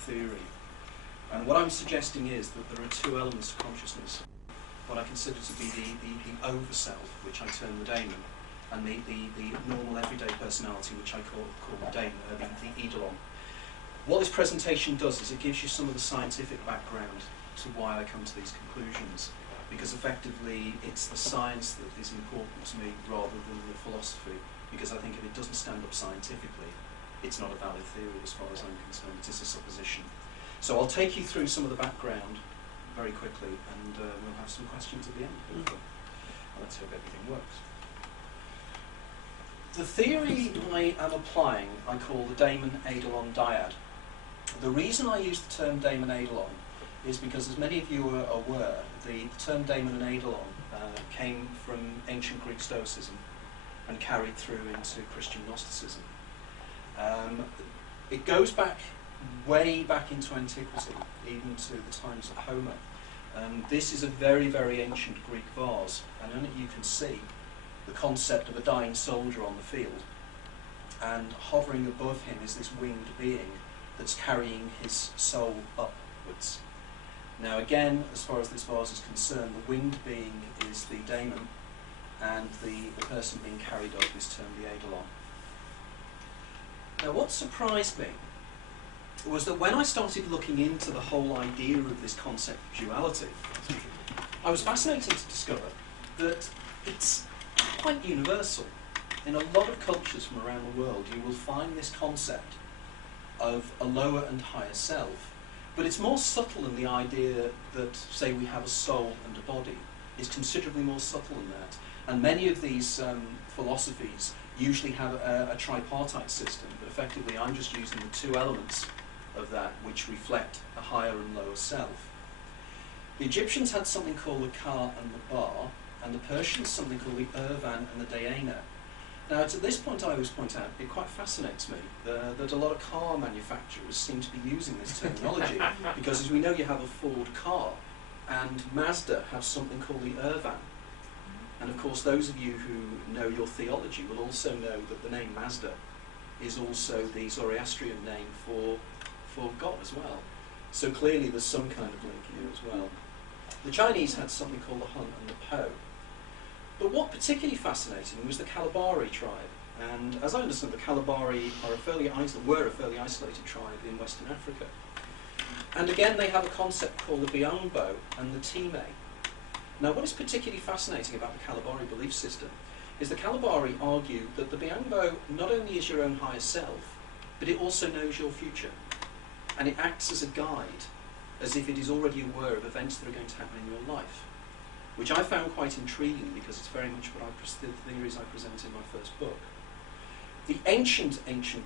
theory. And what I'm suggesting is that there are two elements of consciousness. What I consider to be the over-self, which I term the Daemon, and the normal everyday personality, which I call the Daemon, the Eidolon. What this presentation does is it gives you some of the scientific background to why I come to these conclusions, because effectively it's the science that is important to me rather than the philosophy, because I think if it doesn't stand up scientifically, it's not a valid theory as far as I'm concerned. It is a supposition. So I'll take you through some of the background very quickly, and we'll have some questions at the end, hopefully. And let's hope everything works. The theory I am applying I call the Daemon-Eidolon dyad. The reason I use the term Daemon-Eidolon is because, as many of you are aware, the term Daemon and Eidolon came from ancient Greek Stoicism and carried through into Christian Gnosticism. It goes back way back into antiquity, even to the times of Homer. This is a very, very ancient Greek vase, and in it you can see the concept of a dying soldier on the field, and hovering above him is this winged being that's carrying his soul upwards. Now again, as far as this vase is concerned, the winged being is the Daemon, and the person being carried up is termed the Eidolon. Now what surprised me was that when I started looking into the whole idea of this concept of duality, I was fascinated to discover that it's quite universal. In a lot of cultures from around the world, you will find this concept of a lower and higher self, but it's more subtle than the idea that, say, we have a soul and a body. It's considerably more subtle than that. And many of these philosophies usually have a tripartite system, but effectively I'm just using the two elements of that which reflect a higher and lower self. The Egyptians had something called the Ka and the Ba, and the Persians something called the Irvan and the Dayana. Now, at this point, I always point out, it quite fascinates me that a lot of car manufacturers seem to be using this terminology, because as we know, you have a Ford car, and Mazda have something called the Irvan. And of course, those of you who know your theology will also know that the name Mazda is also the Zoroastrian name for God as well. So clearly there's some kind of link here as well. The Chinese had something called the Hun and the Po. But what particularly fascinating was the Kalabari tribe. And as I understand, the Kalabari were a fairly isolated tribe in Western Africa. And again, they have a concept called the Biangbo and the Time. Now, what is particularly fascinating about the Kalabari belief system is the Kalabari argue that the Biangbo not only is your own higher self, but it also knows your future. And it acts as a guide, as if it is already aware of events that are going to happen in your life, which I found quite intriguing because it's very much what the theories I present in my first book. The ancient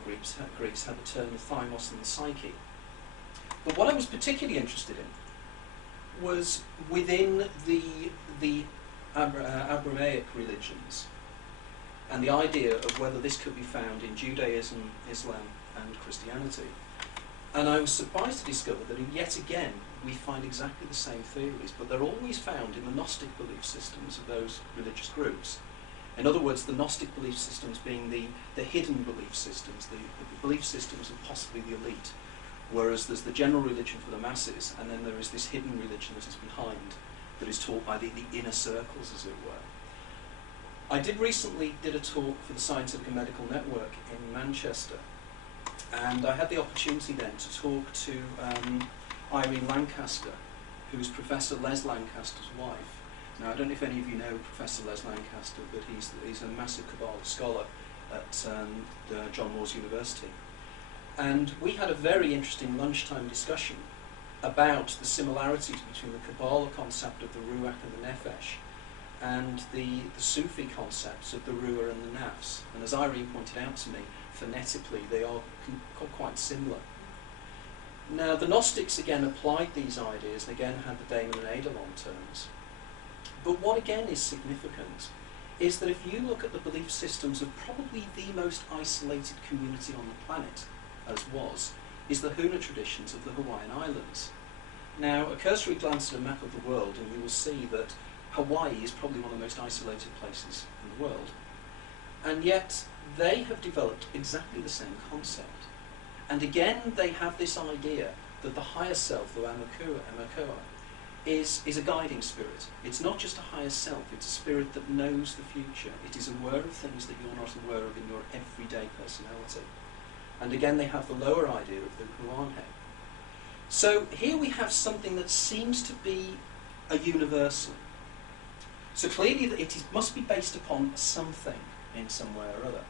Greeks had the term the thymos and the psyche. But what I was particularly interested in was within the Abrahamic religions, and the idea of whether this could be found in Judaism, Islam, and Christianity. And I was surprised to discover that yet again we find exactly the same theories, but they're always found in the Gnostic belief systems of those religious groups. In other words, the Gnostic belief systems being the hidden belief systems, the belief systems of possibly the elite, whereas there's the general religion for the masses, and then there is this hidden religion that is behind, that is taught by the inner circles, as it were. I recently did a talk for the Scientific and Medical Network in Manchester, and I had the opportunity then to talk to Irene Lancaster, who's Professor Les Lancaster's wife. Now, I don't know if any of you know Professor Les Lancaster, but he's a massive Kabbalah scholar at John Moores University. And we had a very interesting lunchtime discussion about the similarities between the Kabbalah concept of the Ruach and the Nefesh and the Sufi concepts of the Ruah and the Nafs. And as Irene pointed out to me, phonetically they are quite similar. Now, the Gnostics again applied these ideas and again had the Daemon and Eidolon terms. But what again is significant is that if you look at the belief systems of probably the most isolated community on the planet, is the Huna traditions of the Hawaiian Islands. Now, a cursory glance at a map of the world and you will see that Hawaii is probably one of the most isolated places in the world. And yet, they have developed exactly the same concept. And again, they have this idea that the higher self, the Amakua, is a guiding spirit. It's not just a higher self, it's a spirit that knows the future. It is aware of things that you're not aware of in your everyday personality. And again, they have the lower idea of the Huanhe. So here we have something that seems to be a universal. So clearly it must be based upon something in some way or other.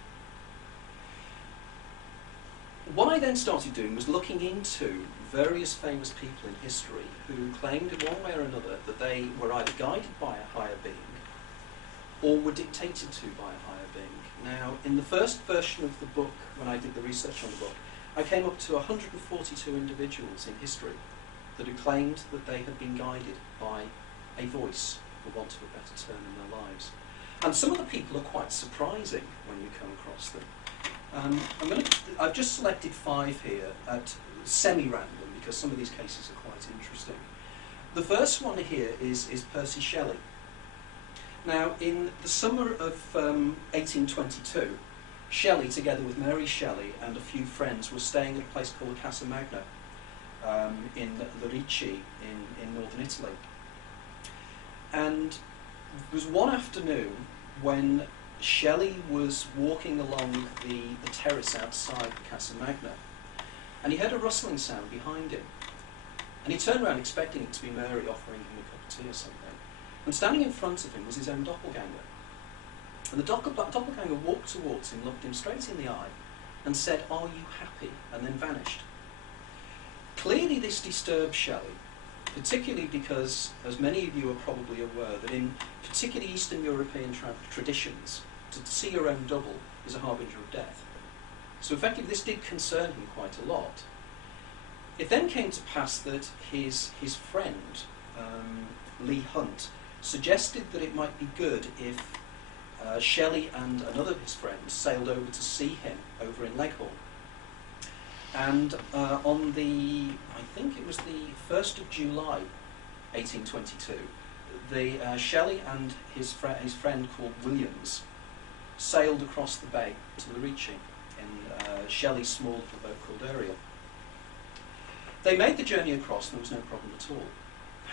What I then started doing was looking into various famous people in history who claimed in one way or another that they were either guided by a higher being or were dictated to by a higher being. Now, in the first version of the book, when I did the research on the book, I came up to 142 individuals in history that had claimed that they had been guided by a voice, for want of a better term, in their lives. And some of the people are quite surprising when you come across them. I've just selected 5 here at semi-random because some of these cases are quite interesting. The first one here is Percy Shelley. Now, in the summer of 1822, Shelley, together with Mary Shelley and a few friends, were staying at a place called Casa Magna in Lerici in northern Italy. And there was one afternoon when Shelley was walking along the terrace outside the Casa Magna, and he heard a rustling sound behind him. And he turned around expecting it to be Mary offering him a cup of tea or something. And standing in front of him was his own doppelganger. And the doppelganger walked towards him, looked him straight in the eye, and said, "Are you happy?" and then vanished. Clearly this disturbed Shelley, particularly because, as many of you are probably aware, that in particularly Eastern European traditions, to see your own double is a harbinger of death. So effectively this did concern him quite a lot. It then came to pass that his friend, Leigh Hunt, suggested that it might be good if Shelley and another of his friends sailed over to see him over in Leghorn. And on the, I think it was the 1st of July 1822, Shelley and his friend called Williams sailed across the bay to Lerici in Shelley's small little boat called Ariel. They made the journey across and there was no problem at all.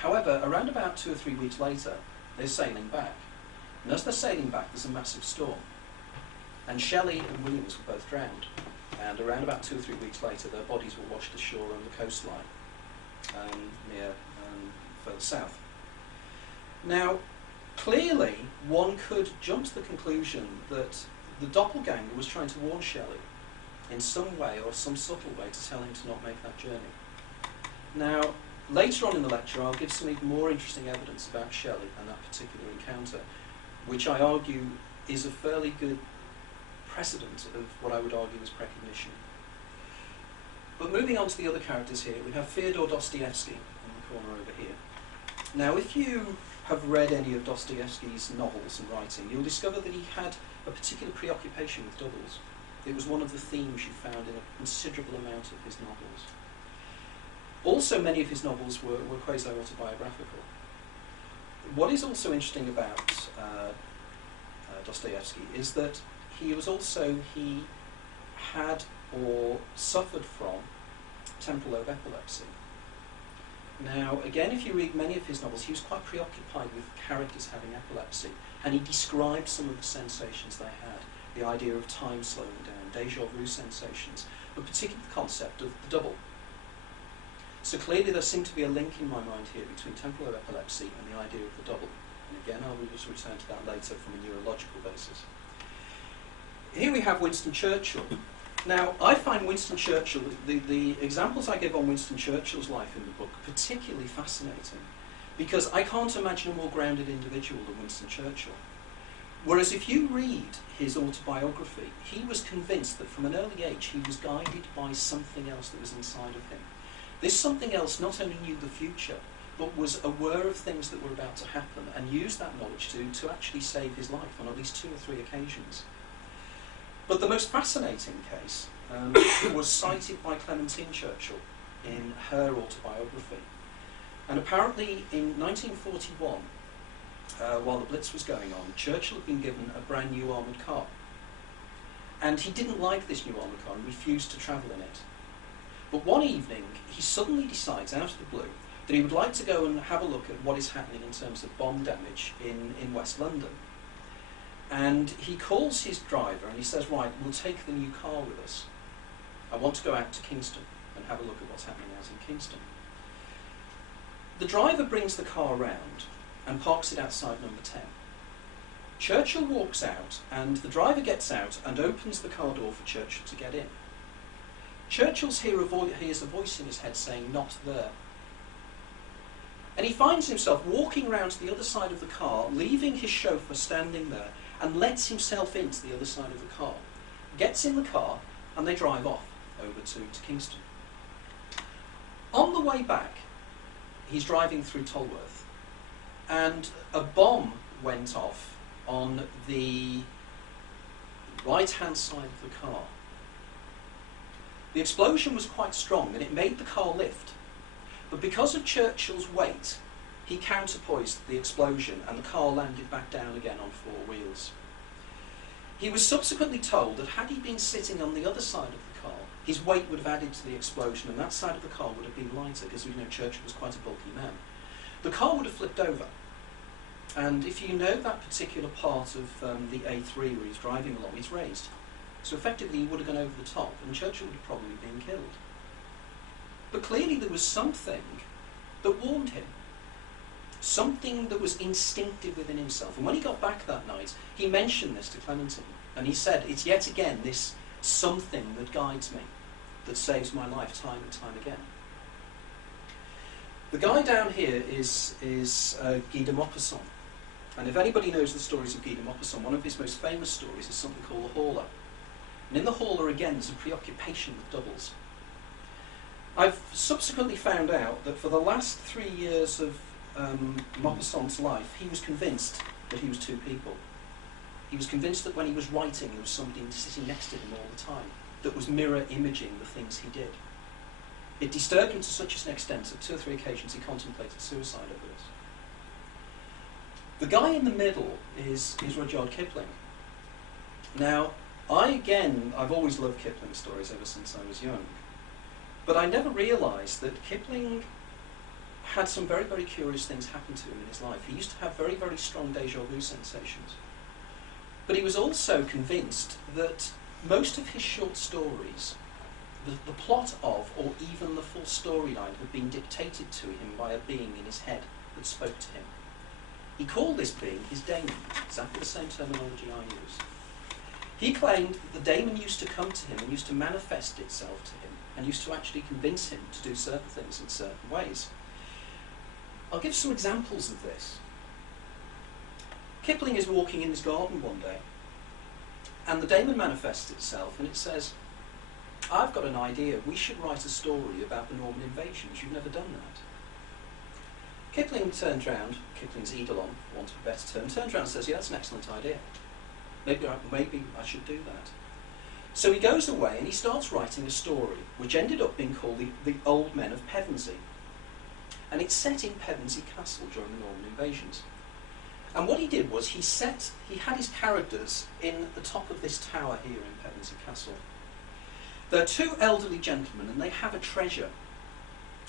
However, around about 2 or 3 weeks later, they're sailing back. And as they're sailing back, there's a massive storm. And Shelley and Williams were both drowned. And around about 2 or 3 weeks later, their bodies were washed ashore on the coastline near further south. Now, clearly, one could jump to the conclusion that the doppelganger was trying to warn Shelley in some way or some subtle way to tell him to not make that journey. Now, later on in the lecture, I'll give some even more interesting evidence about Shelley and that particular encounter, which I argue is a fairly good precedent of what I would argue is precognition. But moving on to the other characters here, we have Fyodor Dostoevsky in the corner over here. Now, if you have read any of Dostoevsky's novels and writing, you'll discover that he had a particular preoccupation with doubles. It was one of the themes you found in a considerable amount of his novels. Also, many of his novels were quasi-autobiographical. What is also interesting about Dostoevsky is that he had or suffered from temporal lobe epilepsy. Now, again, if you read many of his novels, he was quite preoccupied with characters having epilepsy, and he described some of the sensations they had, the idea of time slowing down, déjà vu sensations, but particularly the concept of the double. So clearly there seemed to be a link in my mind here between temporal lobe epilepsy and the idea of the double. And again, I will just return to that later from a neurological basis. Here we have Winston Churchill. Now, I find Winston Churchill, the examples I give on Winston Churchill's life in the book, particularly fascinating, because I can't imagine a more grounded individual than Winston Churchill. Whereas if you read his autobiography, he was convinced that from an early age he was guided by something else that was inside of him. This something else not only knew the future, but was aware of things that were about to happen and used that knowledge to actually save his life on at least 2 or 3 occasions. But the most fascinating case was cited by Clementine Churchill in her autobiography. And apparently in 1941, while the Blitz was going on, Churchill had been given a brand new armoured car. And he didn't like this new armoured car and refused to travel in it. But one evening, he suddenly decides, out of the blue, that he would like to go and have a look at what is happening in terms of bomb damage in West London. And he calls his driver and he says, right, we'll take the new car with us. I want to go out to Kingston and have a look at what's happening out in Kingston. The driver brings the car round and parks it outside number 10. Churchill walks out and the driver gets out and opens the car door for Churchill to get in. Churchill hears a voice in his head saying, not there. And he finds himself walking round to the other side of the car, leaving his chauffeur standing there, and lets himself into the other side of the car. Gets in the car and they drive off over to Kingston. On the way back, he's driving through Tolworth and a bomb went off on the right-hand side of the car. The explosion was quite strong and it made the car lift. But because of Churchill's weight, he counterpoised the explosion and the car landed back down again on four wheels. He was subsequently told that had he been sitting on the other side of the car, his weight would have added to the explosion and that side of the car would have been lighter because we know Churchill was quite a bulky man. The car would have flipped over. And if you know that particular part of the A3 where he's driving along, it's raised. So effectively he would have gone over the top and Churchill would have probably been killed. But clearly there was something that warned him. Something that was instinctive within himself. And when he got back that night, he mentioned this to Clementine. And he said, it's yet again this something that guides me, that saves my life time and time again. The guy down here is Guy de Maupassant. And if anybody knows the stories of Guy de Maupassant, one of his most famous stories is something called The Hauler. And in The Hauler, again, there's a preoccupation with doubles. I've subsequently found out that for the last 3 years of Maupassant's life, he was convinced that he was two people. He was convinced that when he was writing, there was somebody sitting next to him all the time that was mirror imaging the things he did. It disturbed him to such an extent that 2 or 3 occasions he contemplated suicide over this. The guy in the middle is Rudyard Kipling. Now, I've always loved Kipling stories ever since I was young. But I never realised that Kipling had some very, very curious things happen to him in his life. He used to have very, very strong déjà vu sensations. But he was also convinced that most of his short stories, the plot of, or even the full storyline, had been dictated to him by a being in his head that spoke to him. He called this being his Daemon, exactly the same terminology I use. He claimed that the Daemon used to come to him and used to manifest itself to him and used to actually convince him to do certain things in certain ways. I'll give some examples of this. Kipling is walking in his garden one day and the Daemon manifests itself and it says, I've got an idea, we should write a story about the Norman invasions, you've never done that. Kipling turns round, Kipling's eidolon, for want of a better term, turns round and says, yeah, that's an excellent idea. Maybe I should do that. So he goes away and he starts writing a story which ended up being called the Old Men of Pevensey. And it's set in Pevensey Castle during the Norman invasions. And what he did was he had his characters in the top of this tower here in Pevensey Castle. There are 2 elderly gentlemen and they have a treasure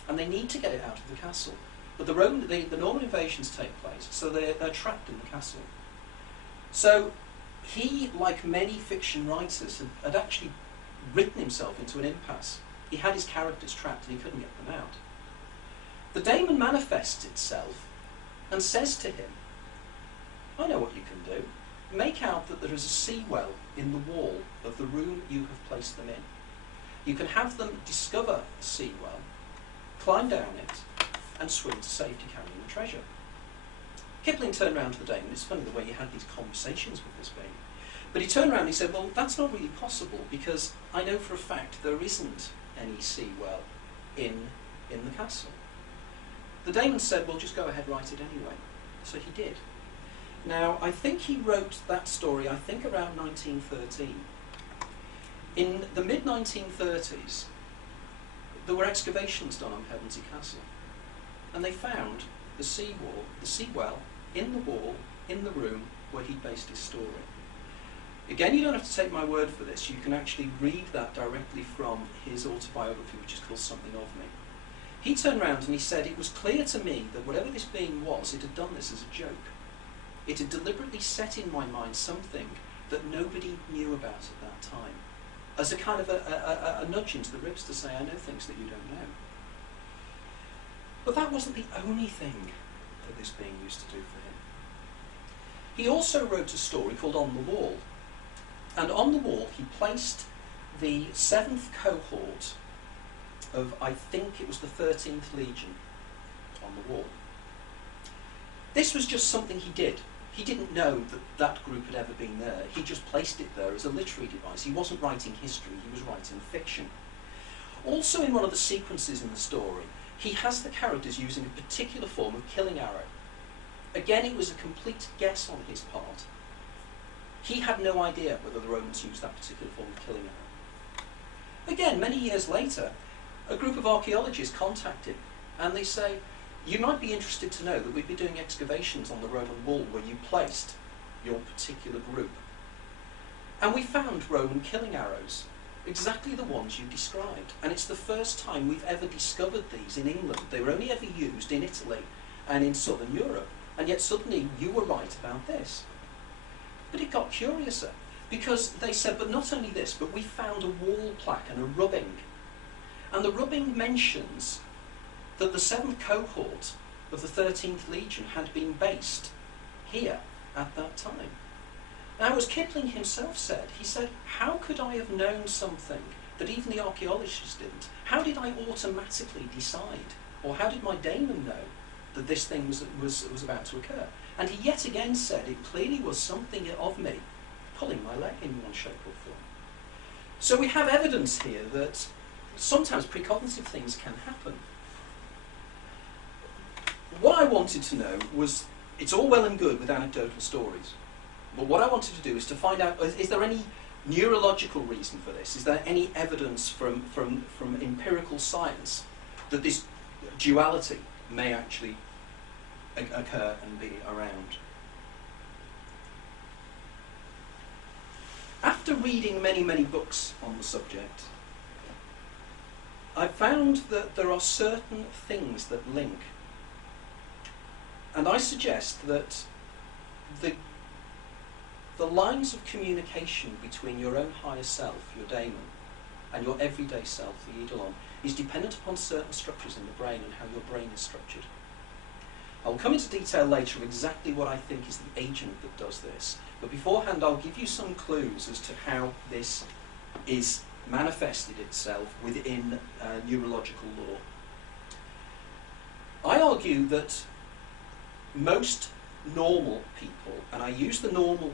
and they need to get it out of the castle. But the Norman invasions take place, so they're trapped in the castle. So he, like many fiction writers, had actually written himself into an impasse. He had his characters trapped and he couldn't get them out. The Daemon manifests itself and says to him, I know what you can do. Make out that there is a sea well in the wall of the room you have placed them in. You can have them discover the sea well, climb down it, and swim to safety carrying the treasure. Kipling turned round to the Daemon. It's funny the way he had these conversations with this being. But he turned around and he said, well, that's not really possible because I know for a fact there isn't any sea well in the castle. The Daemon said, well, just go ahead, write it anyway. So he did. Now, I think he wrote that story, I think around 1913. In the mid-1930s, there were excavations done on Pevensey Castle. And they found the sea well, in the wall, in the room where he based his story. Again, you don't have to take my word for this. You can actually read that directly from his autobiography, which is called Something of Me. He turned around and he said, it was clear to me that whatever this being was, it had done this as a joke. It had deliberately set in my mind something that nobody knew about at that time, as a kind of a nudge into the ribs to say, I know things that you don't know. But that wasn't the only thing that this being used to do for him. He also wrote a story called On the Wall. And on the wall, he placed the 7th cohort of, I think it was the 13th Legion, on the wall. This was just something he did. He didn't know that that group had ever been there. He just placed it there as a literary device. He wasn't writing history, he was writing fiction. Also in one of the sequences in the story, he has the characters using a particular form of killing arrow. Again, it was a complete guess on his part. He had no idea whether the Romans used that particular form of killing arrow. Again, many years later, a group of archaeologists contact him and they say, you might be interested to know that we've been doing excavations on the Roman wall where you placed your particular group. And we found Roman killing arrows, exactly the ones you described. And it's the first time we've ever discovered these in England. They were only ever used in Italy and in southern Europe. And yet suddenly you were right about this. But it got curiouser, because they said, but not only this, but we found a wall plaque and a rubbing. And the rubbing mentions that the 7th cohort of the 13th Legion had been based here at that time. Now, as Kipling himself said, he said, how could I have known something that even the archaeologists didn't? How did I automatically decide? Or how did my Daemon know that this thing was about to occur? And he yet again said it clearly was something of me pulling my leg in one shape or form. So we have evidence here that sometimes precognitive things can happen. What I wanted to know was, it's all well and good with anecdotal stories, but what I wanted to do is to find out, is there any neurological reason for this? Is there any evidence from empirical science that this duality may actually occur and be around? After reading many, many books on the subject, I found that there are certain things that link. And I suggest that the lines of communication between your own higher self, your daemon, and your everyday self, the eidolon, is dependent upon certain structures in the brain and how your brain is structured. I'll come into detail later of exactly what I think is the agent that does this, but beforehand I'll give you some clues as to how this is manifested itself within neurological law. I argue that most normal people, and I use the normal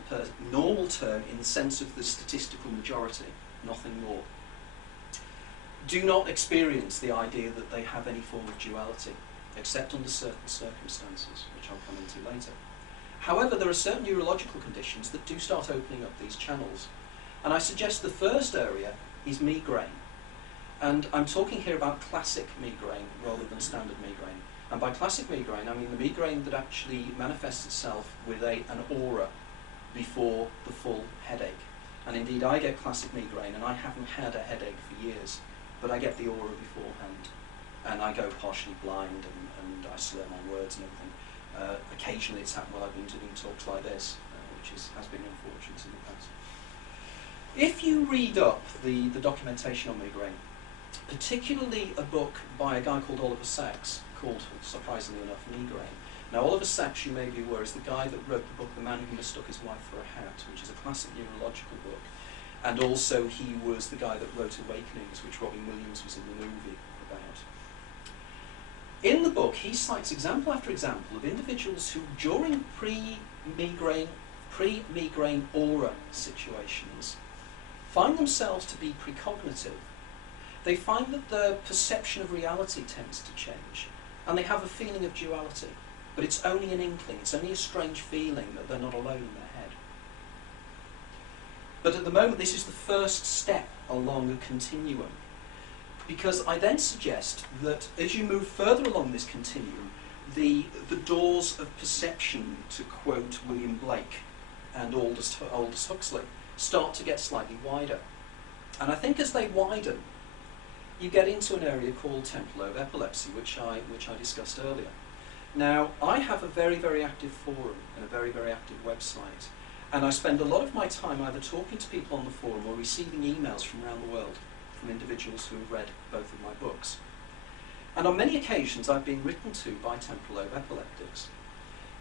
term in the sense of the statistical majority, nothing more, do not experience the idea that they have any form of duality, except under certain circumstances, which I'll come into later. However, there are certain neurological conditions that do start opening up these channels. And I suggest the first area is migraine. And I'm talking here about classic migraine rather than standard migraine. And by classic migraine, I mean the migraine that actually manifests itself with an aura before the full headache. And indeed, I get classic migraine, and I haven't had a headache for years, but I get the aura beforehand. And I go partially blind, and I slur my words and everything. Occasionally it's happened while I've been doing talks like this, which has been unfortunate in the past. If you read up the documentation on migraine, particularly a book by a guy called Oliver Sacks, called, surprisingly enough, Migraine. Now, Oliver Sacks, you may be aware, is the guy that wrote the book The Man Who Mistook His Wife for a Hat, which is a classic neurological book. And also he was the guy that wrote Awakenings, which Robin Williams was in the movie about. In the book, he cites example after example of individuals who, during pre-migraine aura situations, find themselves to be precognitive. They find that their perception of reality tends to change, and they have a feeling of duality. But it's only an inkling, it's only a strange feeling that they're not alone in their head. But at the moment, this is the first step along a continuum. Because I then suggest that as you move further along this continuum, the doors of perception, to quote William Blake and Aldous Huxley, start to get slightly wider. And I think as they widen, you get into an area called temporal lobe epilepsy, which I discussed earlier. Now, I have a very, very active forum and a very, very active website, and I spend a lot of my time either talking to people on the forum or receiving emails from around the world, from individuals who have read both of my books. And on many occasions I've been written to by temporal lobe epileptics.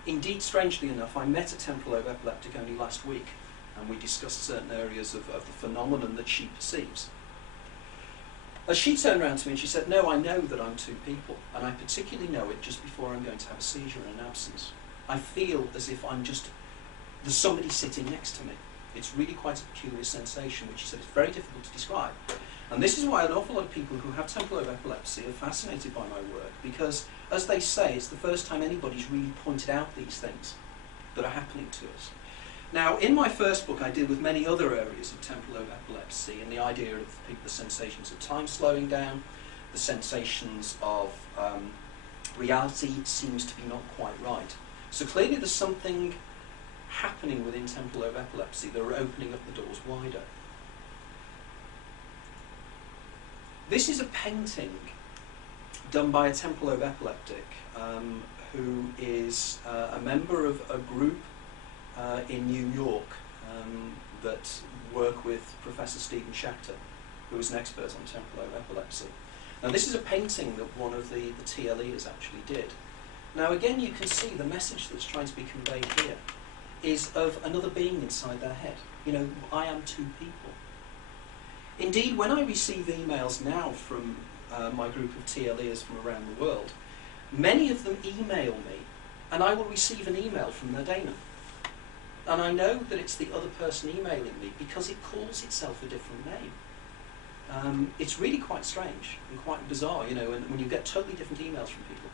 Indeed, strangely enough, I met a temporal lobe epileptic only last week, and we discussed certain areas of the phenomenon that she perceives. As she turned around to me and she said, no, I know that I'm two people, and I particularly know it just before I'm going to have a seizure and an absence. I feel as if there's somebody sitting next to me. It's really quite a peculiar sensation, which she said is very difficult to describe. And this is why an awful lot of people who have temporal lobe epilepsy are fascinated by my work, because, as they say, it's the first time anybody's really pointed out these things that are happening to us. Now, in my first book, I deal with many other areas of temporal lobe epilepsy, and the idea of the sensations of time slowing down, the sensations of reality seems to be not quite right. So clearly there's something happening within temporal lobe epilepsy that are opening up the doors wider. This is a painting done by a temporal lobe epileptic who is a member of a group in New York that work with Professor Stephen Schachter, who is an expert on temporal lobe epilepsy. Now, this is a painting that one of the TLEs actually did. Now, again, you can see the message that's trying to be conveyed here is of another being inside their head. You know, I am two people. Indeed, when I receive emails now from my group of TLEs from around the world, many of them email me, and I will receive an email from their Daemon. And I know that it's the other person emailing me because it calls itself a different name. It's really quite strange and quite bizarre, you know, when you get totally different emails from people,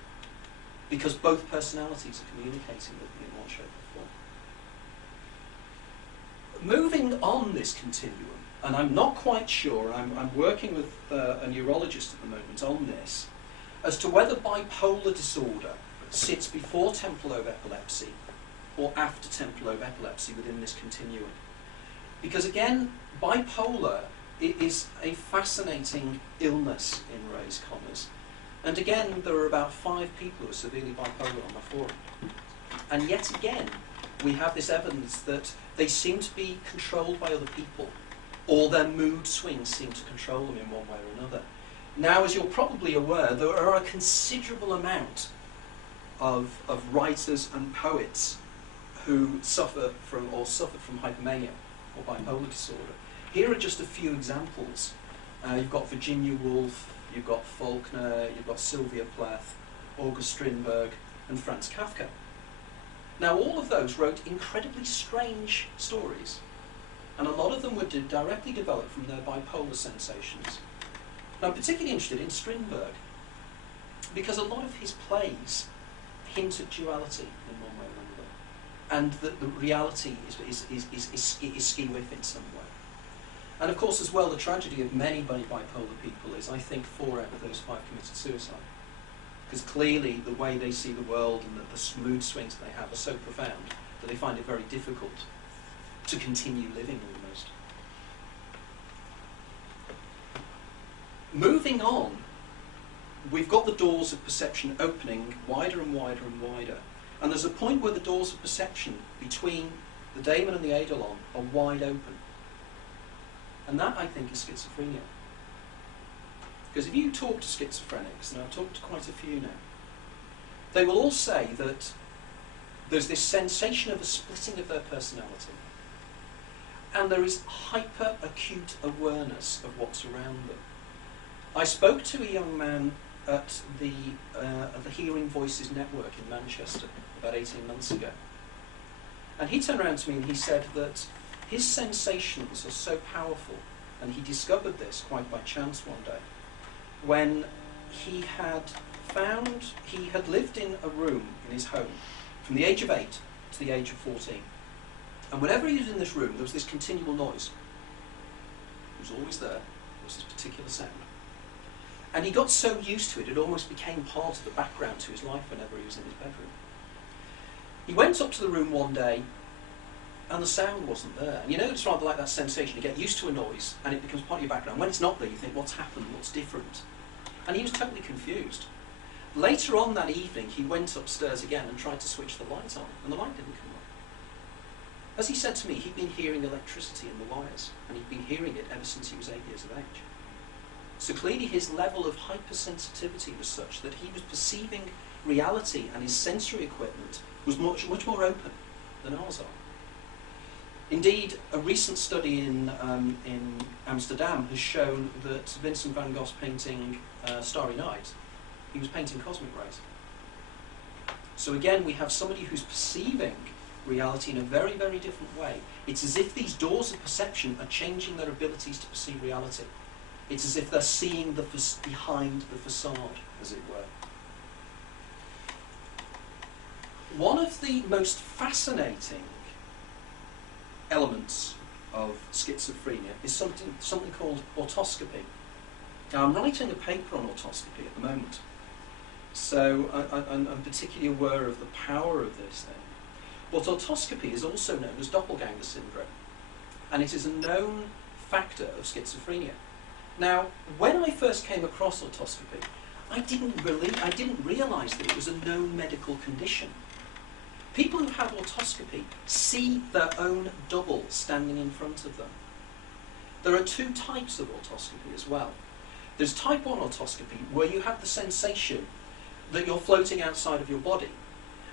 because both personalities are communicating with me in one shape or form. Moving on this continuum, and I'm not quite sure, I'm working with a neurologist at the moment on this, as to whether bipolar disorder sits before temporal lobe epilepsy or after temporal lobe epilepsy within this continuum. Because again, bipolar is a fascinating illness in raised commas. And again, there are about 5 people who are severely bipolar on my forum. And yet again, we have this evidence that they seem to be controlled by other people, or their mood swings seem to control them in one way or another. Now, as you're probably aware, there are a considerable amount of writers and poets who suffered from hypomania or bipolar disorder. Here are just a few examples. You've got Virginia Woolf, you've got Faulkner, you've got Sylvia Plath, August Strindberg, and Franz Kafka. Now, all of those wrote incredibly strange stories, and a lot of them were directly developed from their bipolar sensations. Now, I'm particularly interested in Strindberg, because a lot of his plays hint at duality in one way or another, and that the reality is skew-whiff in some way. And of course, as well, the tragedy of many bipolar people is, I think, 4 out of those 5 committed suicide. Because clearly the way they see the world and the mood swings they have are so profound that they find it very difficult to continue living almost. Moving on, we've got the doors of perception opening wider and wider and wider. And there's a point where the doors of perception between the Daemon and the Eidolon are wide open. And that, I think, is schizophrenia. Because if you talk to schizophrenics, and I've talked to quite a few now, they will all say that there's this sensation of a splitting of their personality, and there is hyper-acute awareness of what's around them. I spoke to a young man at the Hearing Voices Network in Manchester about 18 months ago, and he turned around to me and he said that his sensations are so powerful, and he discovered this quite by chance one day, when he had lived in a room in his home from the age of 8 to the age of 14. And whenever he was in this room, there was this continual noise. It was always there. There was this particular sound. And he got so used to it, it almost became part of the background to his life whenever he was in his bedroom. He went up to the room one day, and the sound wasn't there. And you know, it's rather like that sensation. You get used to a noise and it becomes part of your background. When it's not there, you think, what's happened, what's different? And he was totally confused. Later on that evening, he went upstairs again and tried to switch the light on, and the light didn't come on. As he said to me, he'd been hearing electricity in the wires, and he'd been hearing it ever since he was 8 years of age. So clearly his level of hypersensitivity was such that he was perceiving reality, and his sensory equipment was much more open than ours are. Indeed, a recent study in Amsterdam has shown that Vincent van Gogh's painting Starry Night, he was painting cosmic rays. So again, we have somebody who's perceiving reality in a very, very different way. It's as if these doors of perception are changing their abilities to perceive reality. It's as if they're seeing the behind the facade, as it were. One of the most fascinating elements of schizophrenia is something called autoscopy. Now, I'm writing a paper on autoscopy at the moment, so I'm particularly aware of the power of this thing. But autoscopy is also known as doppelganger syndrome, and it is a known factor of schizophrenia. Now, when I first came across autoscopy, I didn't realise that it was a known medical condition. People who have autoscopy see their own double standing in front of them. There are two types of autoscopy as well. There's type 1 autoscopy, where you have the sensation that you're floating outside of your body,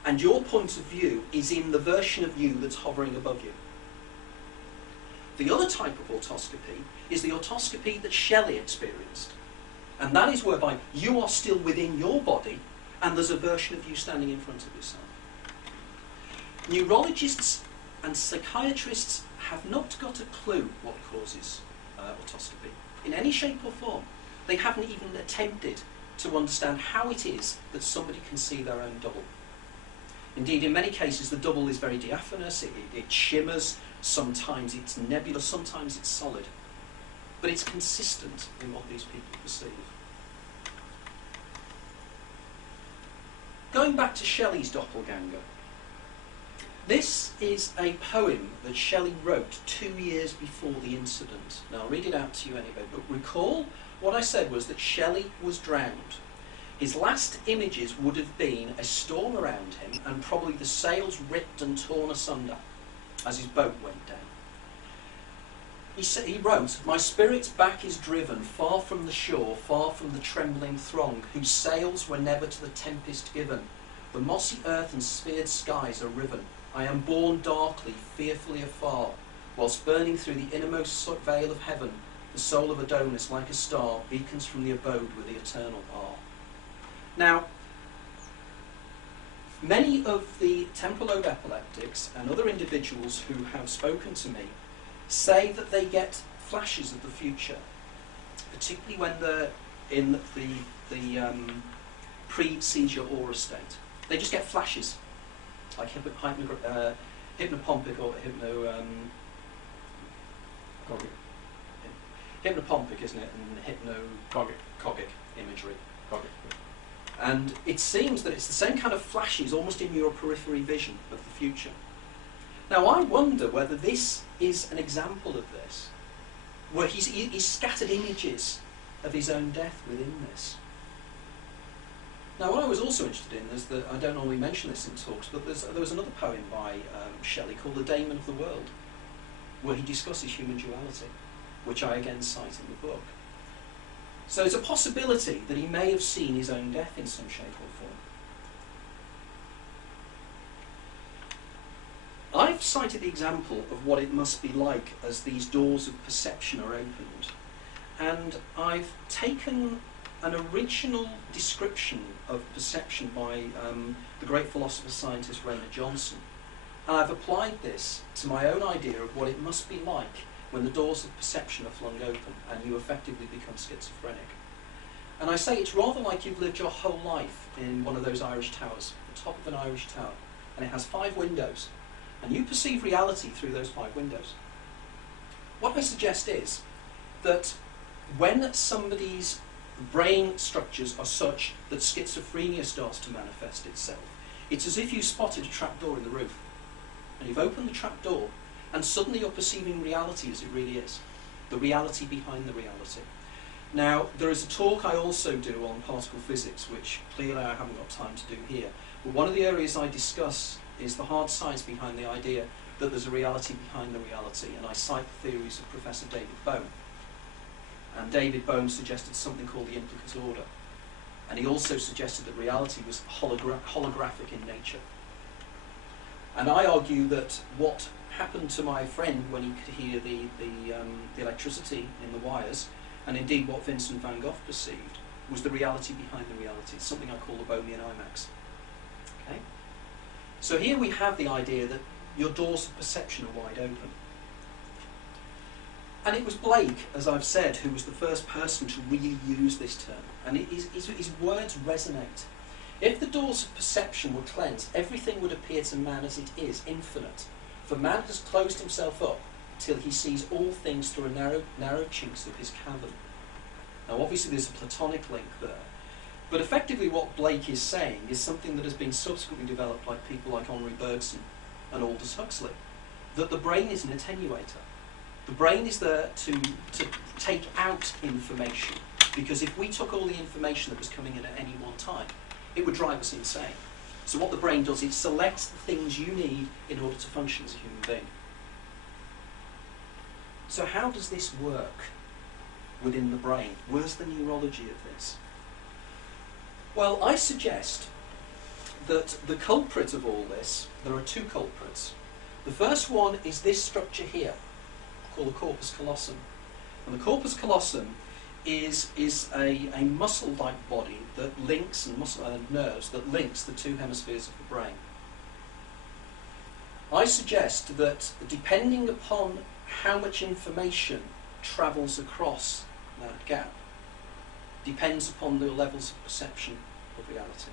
and your point of view is in the version of you that's hovering above you. The other type of autoscopy is the autoscopy that Shelley experienced, and that is whereby you are still within your body and there's a version of you standing in front of yourself. Neurologists and psychiatrists have not got a clue what causes autoscopy in any shape or form. They haven't even attempted to understand how it is that somebody can see their own double. Indeed, in many cases, the double is very diaphanous, it shimmers, sometimes it's nebulous, sometimes it's solid. But it's consistent in what these people perceive. Going back to Shelley's doppelganger, this is a poem that Shelley wrote 2 years before the incident. Now, I'll read it out to you anyway, but recall what I said was that Shelley was drowned. His last images would have been a storm around him and probably the sails ripped and torn asunder as his boat went down. He wrote, "My spirit's back is driven, far from the shore, far from the trembling throng, whose sails were never to the tempest given. The mossy earth and sphered skies are riven. I am borne darkly, fearfully afar, whilst burning through the innermost veil of heaven, the soul of Adonis, like a star, beacons from the abode where the eternal are." Now, many of the temporal lobe epileptics and other individuals who have spoken to me say that they get flashes of the future, particularly when they're in the pre-seizure aura state. They just get flashes, like hypnopompic or hypnopompic, isn't it, and hypnagogic imagery. And it seems that it's the same kind of flashes, almost in your periphery vision of the future. Now, I wonder whether this is an example of this, where he's scattered images of his own death within this. Now, what I was also interested in is that, I don't normally mention this in talks, but there was another poem by Shelley called The Daemon of the World, where he discusses human duality, which I again cite in the book. So it's a possibility that he may have seen his own death in some shape or form. I've cited the example of what it must be like as these doors of perception are opened, and I've taken an original description of perception by the great philosopher-scientist Raymond Johnson, and I've applied this to my own idea of what it must be like when the doors of perception are flung open and you effectively become schizophrenic. And I say it's rather like you've lived your whole life in one of those Irish towers, the top of an Irish tower, and it has 5 windows, and you perceive reality through those 5 windows. What I suggest is that when somebody's brain structures are such that schizophrenia starts to manifest itself, it's as if you spotted a trapdoor in the roof, and you've opened the trapdoor, and suddenly you're perceiving reality as it really is, the reality behind the reality. Now, there is a talk I also do on particle physics, which clearly I haven't got time to do here, but one of the areas I discuss is the hard science behind the idea that there's a reality behind the reality, and I cite the theories of Professor David Bohm. And David Bohm suggested something called the implicate order, and he also suggested that reality was holographic in nature. And I argue that what happened to my friend when he could hear the electricity in the wires, and indeed what Vincent van Gogh perceived, was the reality behind the reality. It's something I call the Bohmian IMAX. Okay? So here we have the idea that your doors of perception are wide open. And it was Blake, as I've said, who was the first person to really use this term. And his words resonate. If the doors of perception were cleansed, everything would appear to man as it is, infinite. For man has closed himself up till he sees all things through a narrow chinks of his cavern. Now obviously there's a Platonic link there. But effectively what Blake is saying is something that has been subsequently developed by people like Henri Bergson and Aldous Huxley. That the brain is an attenuator. The brain is there to take out information, because if we took all the information that was coming in at any one time, it would drive us insane. So what the brain does, it selects the things you need in order to function as a human being. So how does this work within the brain? Where's the neurology of this? Well, I suggest that the culprit of all this, there are two culprits. The first one is this structure here, called the corpus callosum. And the corpus callosum is a muscle-like body that links, and muscle and nerves that links the two hemispheres of the brain. I suggest that depending upon how much information travels across that gap, depends upon the levels of perception of reality.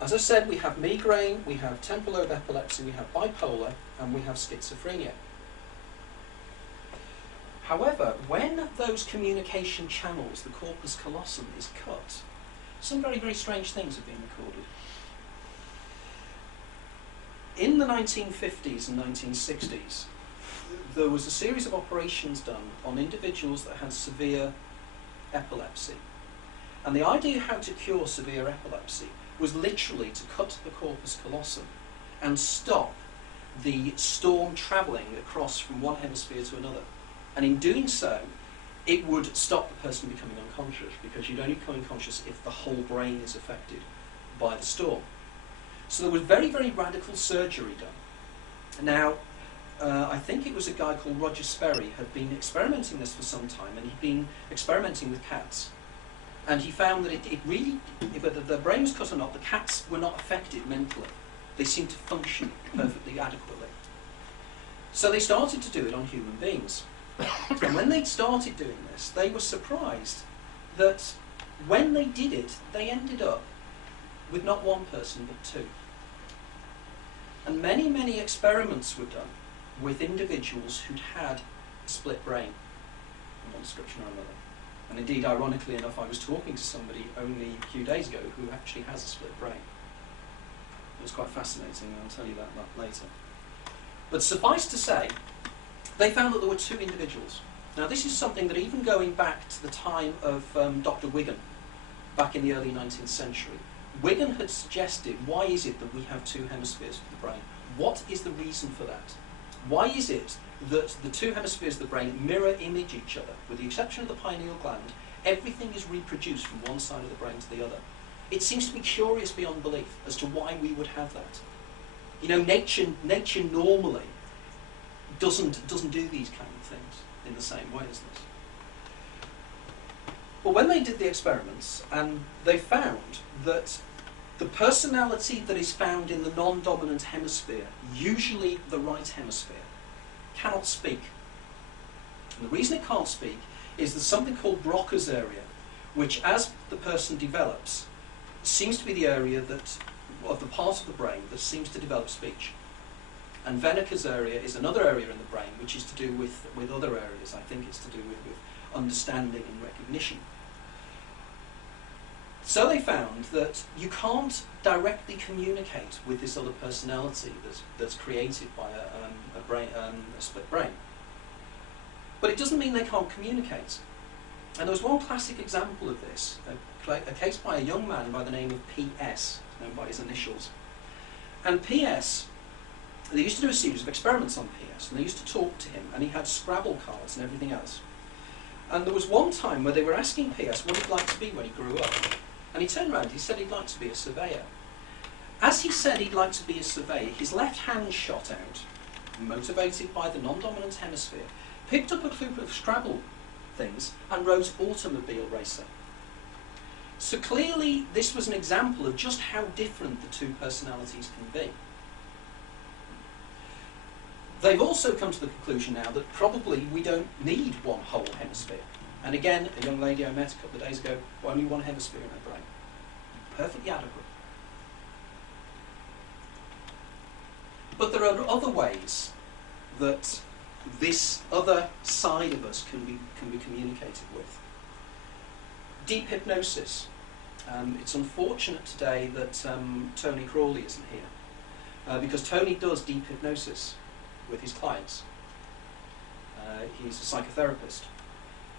As I said, we have migraine, we have temporal lobe epilepsy, we have bipolar, and we have schizophrenia. However, when those communication channels, the corpus callosum, is cut, some very, very strange things have been recorded. In the 1950s and 1960s, there was a series of operations done on individuals that had severe epilepsy. And the idea how to cure severe epilepsy was literally to cut the corpus callosum and stop the storm travelling across from one hemisphere to another. And in doing so, it would stop the person becoming unconscious, because you'd only become unconscious if the whole brain is affected by the storm. So there was very, very radical surgery done. Now, I think it was a guy called Roger Sperry had been experimenting this for some time, and he'd been experimenting with cats. And he found that it really, whether the brain was cut or not, the cats were not affected mentally. They seemed to function perfectly adequately. So they started to do it on human beings. And when they started doing this, they were surprised that when they did it, they ended up with not one person but two. And many, many experiments were done with individuals who'd had a split brain in one description or another. And indeed, ironically enough, I was talking to somebody only a few days ago who actually has a split brain. It was quite fascinating, and I'll tell you that later. But suffice to say, they found that there were two individuals. Now this is something that even going back to the time of Dr. Wigan, back in the early 19th century, Wigan had suggested, why is it that we have two hemispheres of the brain? What is the reason for that? Why is it that the two hemispheres of the brain mirror image each other? With the exception of the pineal gland, everything is reproduced from one side of the brain to the other. It seems to be curious beyond belief as to why we would have that. You know, nature normally doesn't do these kind of things in the same way as this. But when they did the experiments, and they found that the personality that is found in the non-dominant hemisphere, usually the right hemisphere, cannot speak. And the reason it can't speak is there's something called Broca's area, which as the person develops, seems to be the area of the part of the brain that seems to develop speech. And Venneker's area is another area in the brain which is to do with other areas. I think it's to do with understanding and recognition. So they found that you can't directly communicate with this other personality that's created by a split brain. But it doesn't mean they can't communicate. And there was one classic example of this, a case by a young man by the name of P.S., known by his initials. And P.S., they used to do a series of experiments on P.S., and they used to talk to him, and he had Scrabble cards and everything else. And there was one time where they were asking P.S. what he'd like to be when he grew up. And he turned around, he said he'd like to be a surveyor. As he said he'd like to be a surveyor, his left hand shot out, motivated by the non-dominant hemisphere, picked up a group of Scrabble things and wrote automobile racer. So clearly this was an example of just how different the two personalities can be. They've also come to the conclusion now that probably we don't need one whole hemisphere. And again, a young lady I met a couple of days ago, only one hemisphere in her brain. Perfectly adequate. But there are other ways that this other side of us can be communicated with. Deep hypnosis. It's unfortunate today that Tony Crawley isn't here, because Tony does deep hypnosis with his clients. He's a psychotherapist.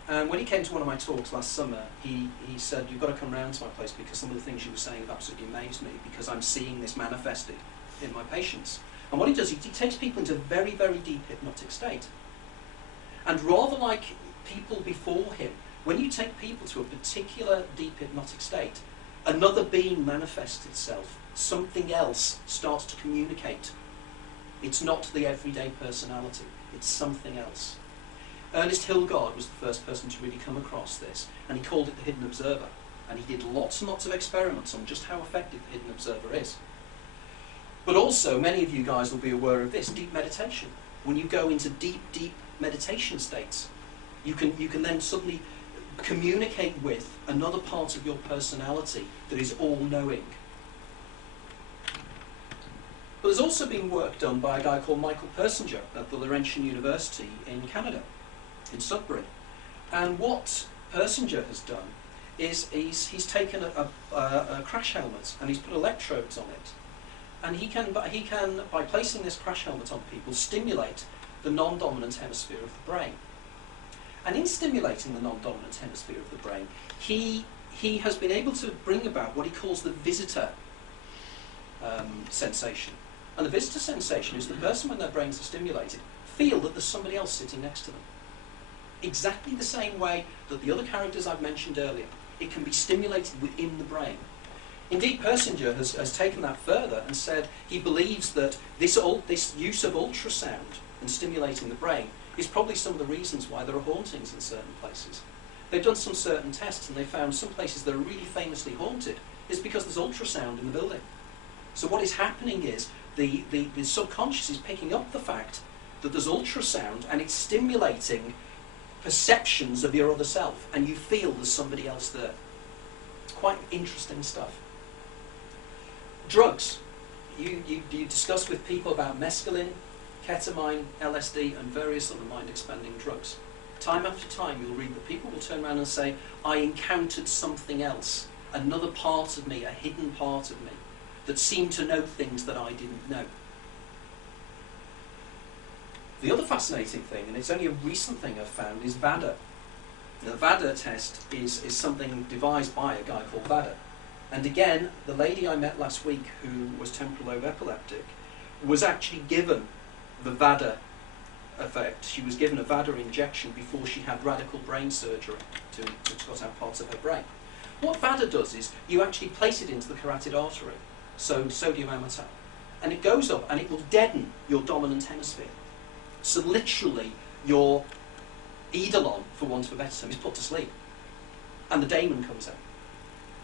And when he came to one of my talks last summer, he said, you've got to come round to my place because some of the things you were saying have absolutely amazed me, because I'm seeing this manifested in my patients. And what he does, he takes people into a very, very deep hypnotic state. And rather like people before him, when you take people to a particular deep hypnotic state, another being manifests itself. Something else starts to communicate. It's not the everyday personality, it's something else. Ernest Hilgard was the first person to really come across this, and he called it the hidden observer. And he did lots and lots of experiments on just how effective the hidden observer is. But also, many of you guys will be aware of this, deep meditation. When you go into deep, deep meditation states, you can then suddenly communicate with another part of your personality that is all-knowing. But there's also been work done by a guy called Michael Persinger at the Laurentian University in Canada, in Sudbury. And what Persinger has done is he's taken a crash helmet and he's put electrodes on it. And he can, by placing this crash helmet on people, stimulate the non-dominant hemisphere of the brain. And in stimulating the non-dominant hemisphere of the brain, he has been able to bring about what he calls the visitor sensation. And the visitor sensation is the person, when their brains are stimulated, feel that there's somebody else sitting next to them. Exactly the same way that the other characters I've mentioned earlier. It can be stimulated within the brain. Indeed, Persinger has taken that further and said he believes that this use of ultrasound in stimulating the brain is probably some of the reasons why there are hauntings in certain places. They've done some certain tests and they found some places that are really famously haunted is because there's ultrasound in the building. So what is happening is the subconscious is picking up the fact that there's ultrasound and it's stimulating perceptions of your other self, and you feel there's somebody else there. It's quite interesting stuff. Drugs. You discuss with people about mescaline, ketamine, LSD, and various other mind-expanding drugs. Time after time you'll read that people will turn around and say, I encountered something else, another part of me, a hidden part of me, that seemed to know things that I didn't know. The other fascinating thing, and it's only a recent thing I've found, is VADA. Now, the VADA test is something devised by a guy called VADA. And again, the lady I met last week who was temporal lobe epileptic was actually given the VADA effect. She was given a VADA injection before she had radical brain surgery to cut out parts of her brain. What VADA does is you actually place it into the carotid artery, so sodium amytal, and it goes up and it will deaden your dominant hemisphere. So literally your eidolon, for want of a better term, is put to sleep. And the Daemon comes out.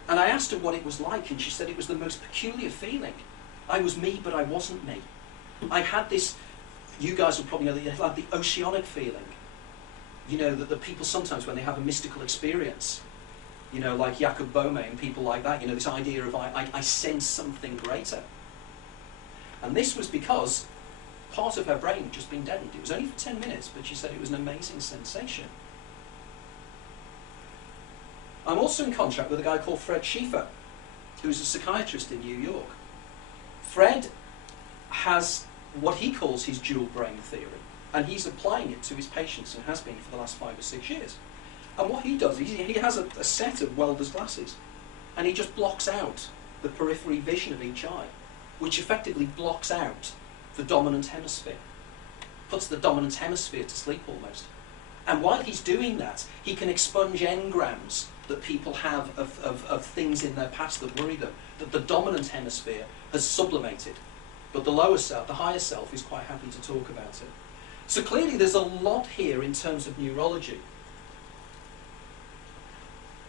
And I asked her what it was like, and she said it was the most peculiar feeling. I was me, but I wasn't me. I had this, you guys will probably know that you had the oceanic feeling. You know, that the people sometimes when they have a mystical experience, you know, like Jacob Boehme and people like that, you know, this idea of I sense something greater. And this was because part of her brain had just been deadened. It was only for 10 minutes, but she said it was an amazing sensation. I'm also in contact with a guy called Fred Schieffer, who's a psychiatrist in New York. Fred has what he calls his dual brain theory, and he's applying it to his patients and has been for the last 5 or 6 years. And what he does is he has a set of welder's glasses, and he just blocks out the periphery vision of each eye, which effectively blocks out the dominant hemisphere, puts the dominant hemisphere to sleep almost. And while he's doing that, he can expunge engrams that people have of things in their past that worry them, that the dominant hemisphere has sublimated. But the lower self, the higher self, is quite happy to talk about it. So clearly there's a lot here in terms of neurology.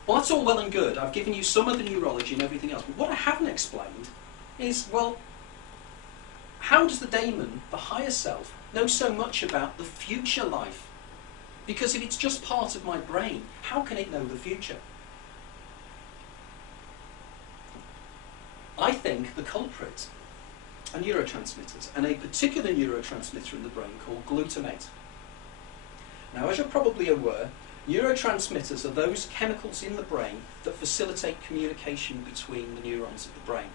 Well, that's all well and good. I've given you some of the neurology and everything else. But what I haven't explained is, well, how does the daemon, the higher self, know so much about the future life? Because if it's just part of my brain, how can it know the future? I think the culprit are neurotransmitters, and a particular neurotransmitter in the brain called glutamate. Now, as you're probably aware, neurotransmitters are those chemicals in the brain that facilitate communication between the neurons of the brain.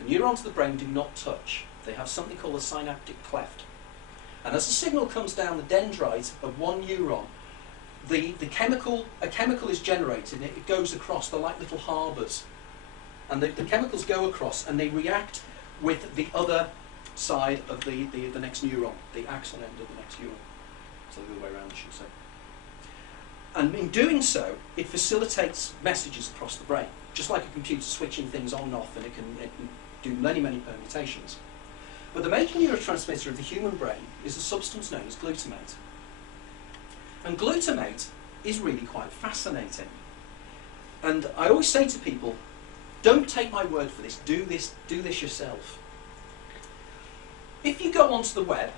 The neurons of the brain do not touch. They have something called a synaptic cleft. And as the signal comes down the dendrite of one neuron, a chemical is generated, and it goes across. They're like little harbours. And the chemicals go across and they react with the other side of the next neuron, the axon end of the next neuron. So the other way around, I should say. And in doing so, it facilitates messages across the brain, just like a computer switching things on and off, and it can do many, many permutations. But the major neurotransmitter of the human brain is a substance known as glutamate. And glutamate is really quite fascinating. And I always say to people, don't take my word for this, do this yourself. If you go onto the web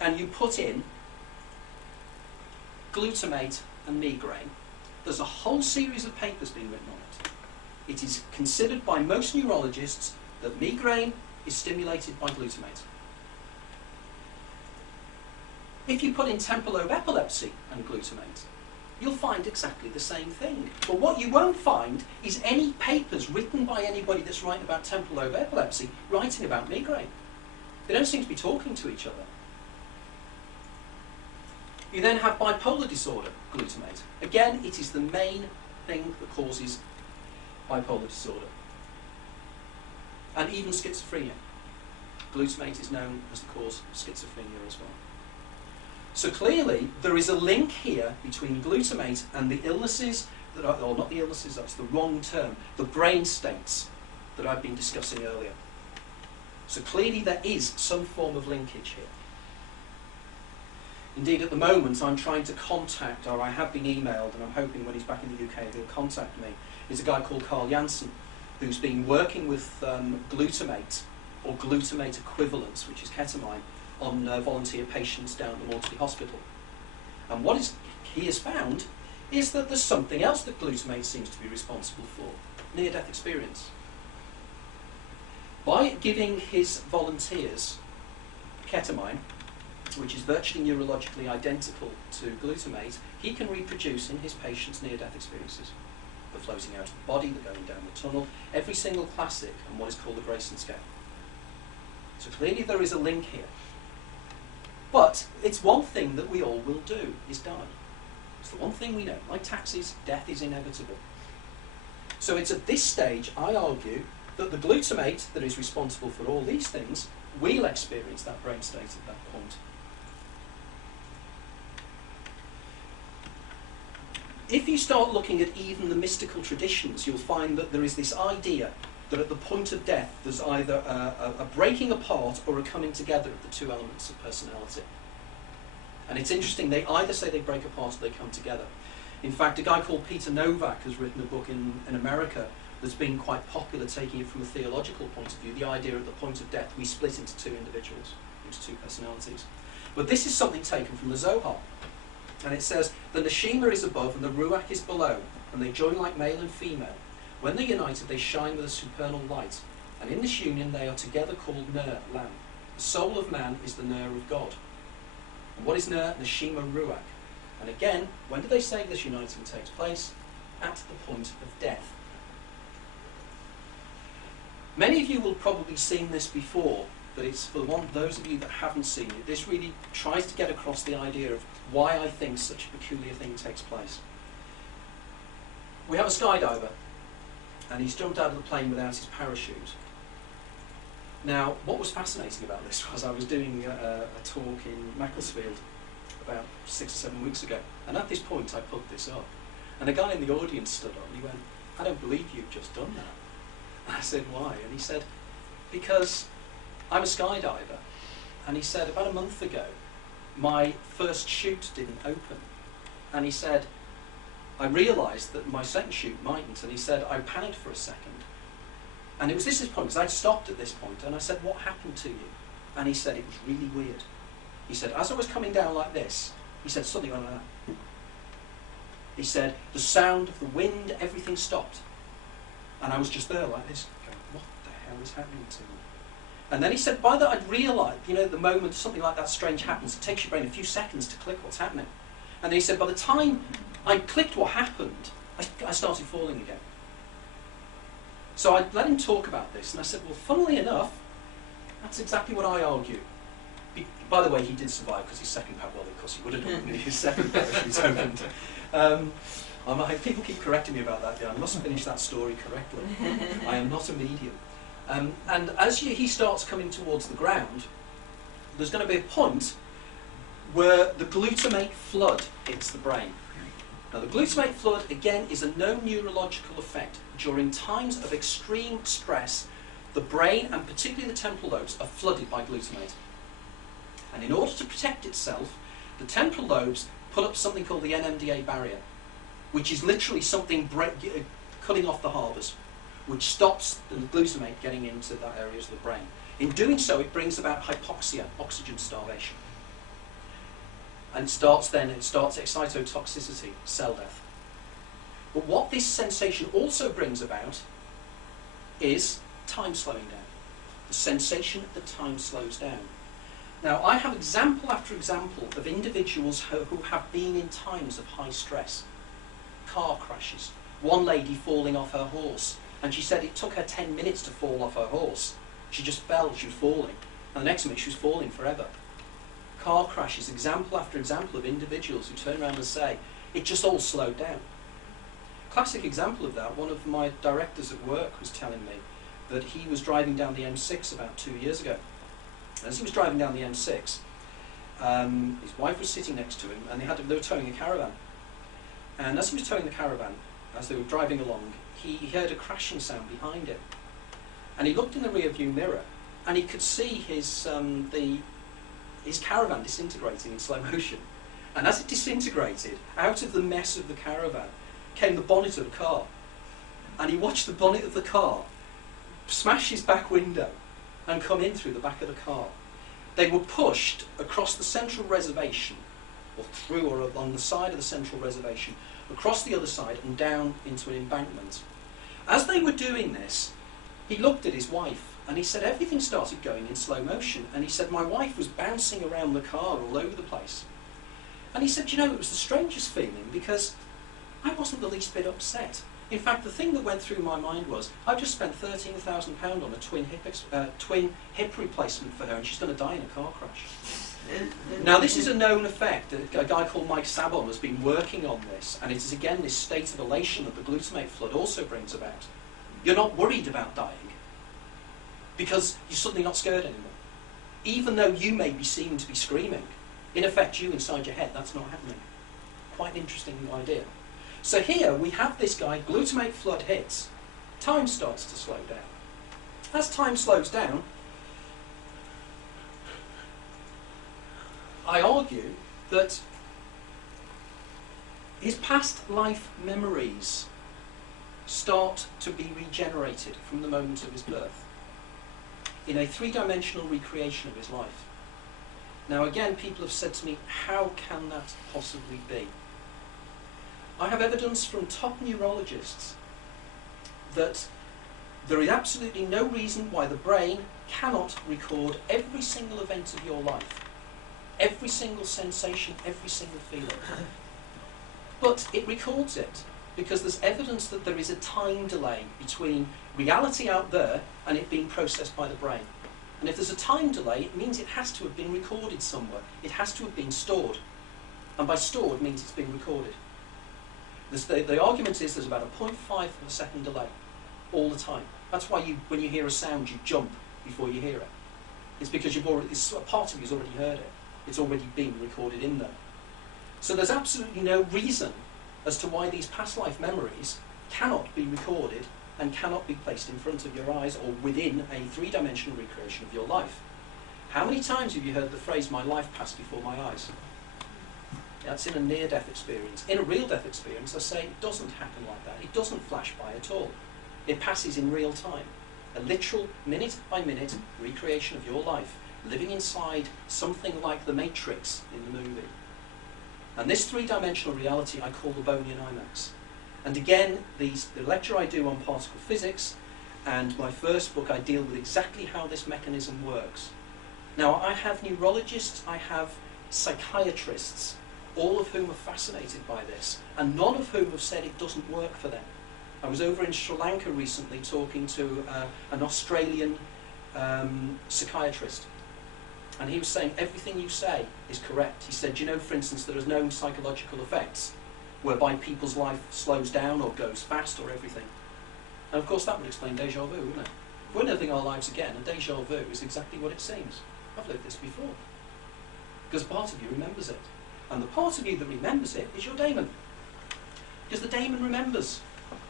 and you put in glutamate and migraine, there's a whole series of papers being written on it. It is considered by most neurologists that migraine is stimulated by glutamate. If you put in temporal lobe epilepsy and glutamate, you'll find exactly the same thing. But what you won't find is any papers written by anybody that's writing about temporal lobe epilepsy writing about migraine. They don't seem to be talking to each other. You then have bipolar disorder, glutamate. Again, it is the main thing that causes bipolar disorder. And even schizophrenia. Glutamate is known as the cause of schizophrenia as well. So clearly, there is a link here between glutamate and the illnesses that are, or not the illnesses, that's the wrong term, the brain states that I've been discussing earlier. So clearly there is some form of linkage here. Indeed, at the moment, I'm trying to contact, or I have been emailed, and I'm hoping when he's back in the UK he'll contact me, is a guy called Carl Janssen, who's been working with glutamate, or glutamate equivalents, which is ketamine, on volunteer patients down at the Maudsley Hospital. And what he has found is that there's something else that glutamate seems to be responsible for, near-death experience. By giving his volunteers ketamine, which is virtually neurologically identical to glutamate, he can reproduce in his patients near-death experiences. The floating out of the body, the going down the tunnel, every single classic on what is called the Grayson scale. So clearly there is a link here. But it's one thing that we all will do, is die. It's the one thing we know. Like taxes, death is inevitable. So it's at this stage, I argue, that the glutamate that is responsible for all these things will experience that brain state at that point. If you start looking at even the mystical traditions, you'll find that there is this idea that at the point of death there's either a breaking apart or a coming together of the two elements of personality. And it's interesting, they either say they break apart or they come together. In fact, a guy called Peter Novak has written a book in America that's been quite popular, taking it from a theological point of view, the idea at the point of death we split into two individuals, into two personalities. But this is something taken from the Zohar. And it says, the Neshima is above and the Ruach is below, and they join like male and female. When they're united, they shine with a supernal light, and in this union they are together called Ner, Lamb. The soul of man is the Ner of God. And what is Ner? Neshima Ruach. And again, when do they say this uniting takes place? at the point of death. Many of you will probably seen this before, but it's for those of you that haven't seen it. This really tries to get across the idea of why I think such a peculiar thing takes place. We have a skydiver, and he's jumped out of the plane without his parachute. Now, what was fascinating about this was I was doing a talk in Macclesfield about 6 or 7 weeks ago, and at this point I put this up, and a guy in the audience stood up and he went, "I don't believe you've just done that." And I said, "Why?" And he said, "Because I'm a skydiver," and he said, "About a month ago my first chute didn't open," and he said, "I realised that my second chute mightn't," and he said, "I panicked for a second." And it was this point, because I'd stopped at this point, and I said, "What happened to you?" And he said, "It was really weird." He said, "As I was coming down like this," he said, "something went like that." He said, "The sound of the wind, everything stopped. And I was just there like this, going, what the hell is happening to me?" And then he said, by that I'd realised, the moment something like that strange happens, it takes your brain a few seconds to click what's happening. And then he said, by the time I clicked what happened, I started falling again. So I let him talk about this, and I said, well, funnily enough, that's exactly what I argue. By the way, he did survive because his second parachute, well, of course he would have done when his second parachute opened. People keep correcting me about that. Yeah, I must finish that story correctly. I am not a medium. And as he starts coming towards the ground, there's going to be a point where the glutamate flood hits the brain. Now, the glutamate flood, again, is a known neurological effect. During times of extreme stress, the brain, and particularly the temporal lobes, are flooded by glutamate. And in order to protect itself, the temporal lobes put up something called the NMDA barrier, which is literally something cutting off the harbours, which stops the glutamate getting into that areas of the brain. In doing so, it brings about hypoxia, oxygen starvation. And it starts excitotoxicity, cell death. But what this sensation also brings about is time slowing down. The sensation that time slows down. Now, I have example after example of individuals who have been in times of high stress. Car crashes. One lady falling off her horse, and she said it took her 10 minutes to fall off her horse. She just fell, she was falling, and the next minute she was falling forever. Car crashes, example after example of individuals who turn around and say, it just all slowed down. Classic example of that, one of my directors at work was telling me that he was driving down the M6 about 2 years ago. As he was driving down the M6, his wife was sitting next to him, and they were towing a caravan. And as he was towing the caravan, as they were driving along, he heard a crashing sound behind him. And he looked in the rear view mirror, and he could see his caravan disintegrating in slow motion. And as it disintegrated, out of the mess of the caravan came the bonnet of the car. And he watched the bonnet of the car smash his back window and come in through the back of the car. They were pushed across the central reservation, or through or along the side of the central reservation, across the other side and down into an embankment. As they were doing this, he looked at his wife and he said everything started going in slow motion, and he said my wife was bouncing around the car all over the place. And he said, it was the strangest feeling because I wasn't the least bit upset. In fact, the thing that went through my mind was, I've just spent £13,000 on a twin hip replacement for her, and she's going to die in a car crash. Now, this is a known effect. A guy called Mike Sabon has been working on this, and it is again this state of elation that the glutamate flood also brings about. You're not worried about dying because you're suddenly not scared anymore. Even though you may be seeming to be screaming, in effect, you inside your head, that's not happening. Quite an interesting idea. So here we have this guy, glutamate flood hits, time starts to slow down. As time slows down, I argue that his past life memories start to be regenerated from the moment of his birth in a three-dimensional recreation of his life. Now again, people have said to me, how can that possibly be? I have evidence from top neurologists that there is absolutely no reason why the brain cannot record every single event of your life, every single sensation, every single feeling. But it records it. because there's evidence that there is a time delay between reality out there and it being processed by the brain. And if there's a time delay, it means it has to have been recorded somewhere. It has to have been stored. And by stored means it's been recorded. The argument is there's about a 0.5 of a second delay all the time. That's why when you hear a sound, you jump before you hear it. It's because a part of you's already heard it. It's already been recorded in there. So there's absolutely no reason as to why these past life memories cannot be recorded and cannot be placed in front of your eyes or within a three-dimensional recreation of your life. How many times have you heard the phrase, "my life passed before my eyes"? That's in a near-death experience. In a real-death experience, I say it doesn't happen like that. It doesn't flash by at all. It passes in real time. A literal, minute-by-minute recreation of your life, living inside something like the Matrix in the movie. And this three-dimensional reality I call the Bonian IMAX. And again, the lecture I do on particle physics and my first book, I deal with exactly how this mechanism works. Now, I have neurologists, I have psychiatrists, all of whom are fascinated by this, and none of whom have said it doesn't work for them. I was over in Sri Lanka recently talking to an Australian psychiatrist, and he was saying everything you say is correct. He said, you know, for instance, there is known psychological effects whereby people's life slows down or goes fast or everything. And of course that would explain déjà vu, wouldn't it? If we're living our lives again, and déjà vu is exactly what it seems. I've lived this before. Because part of you remembers it. And the part of you that remembers it is your daemon. Because the daemon remembers.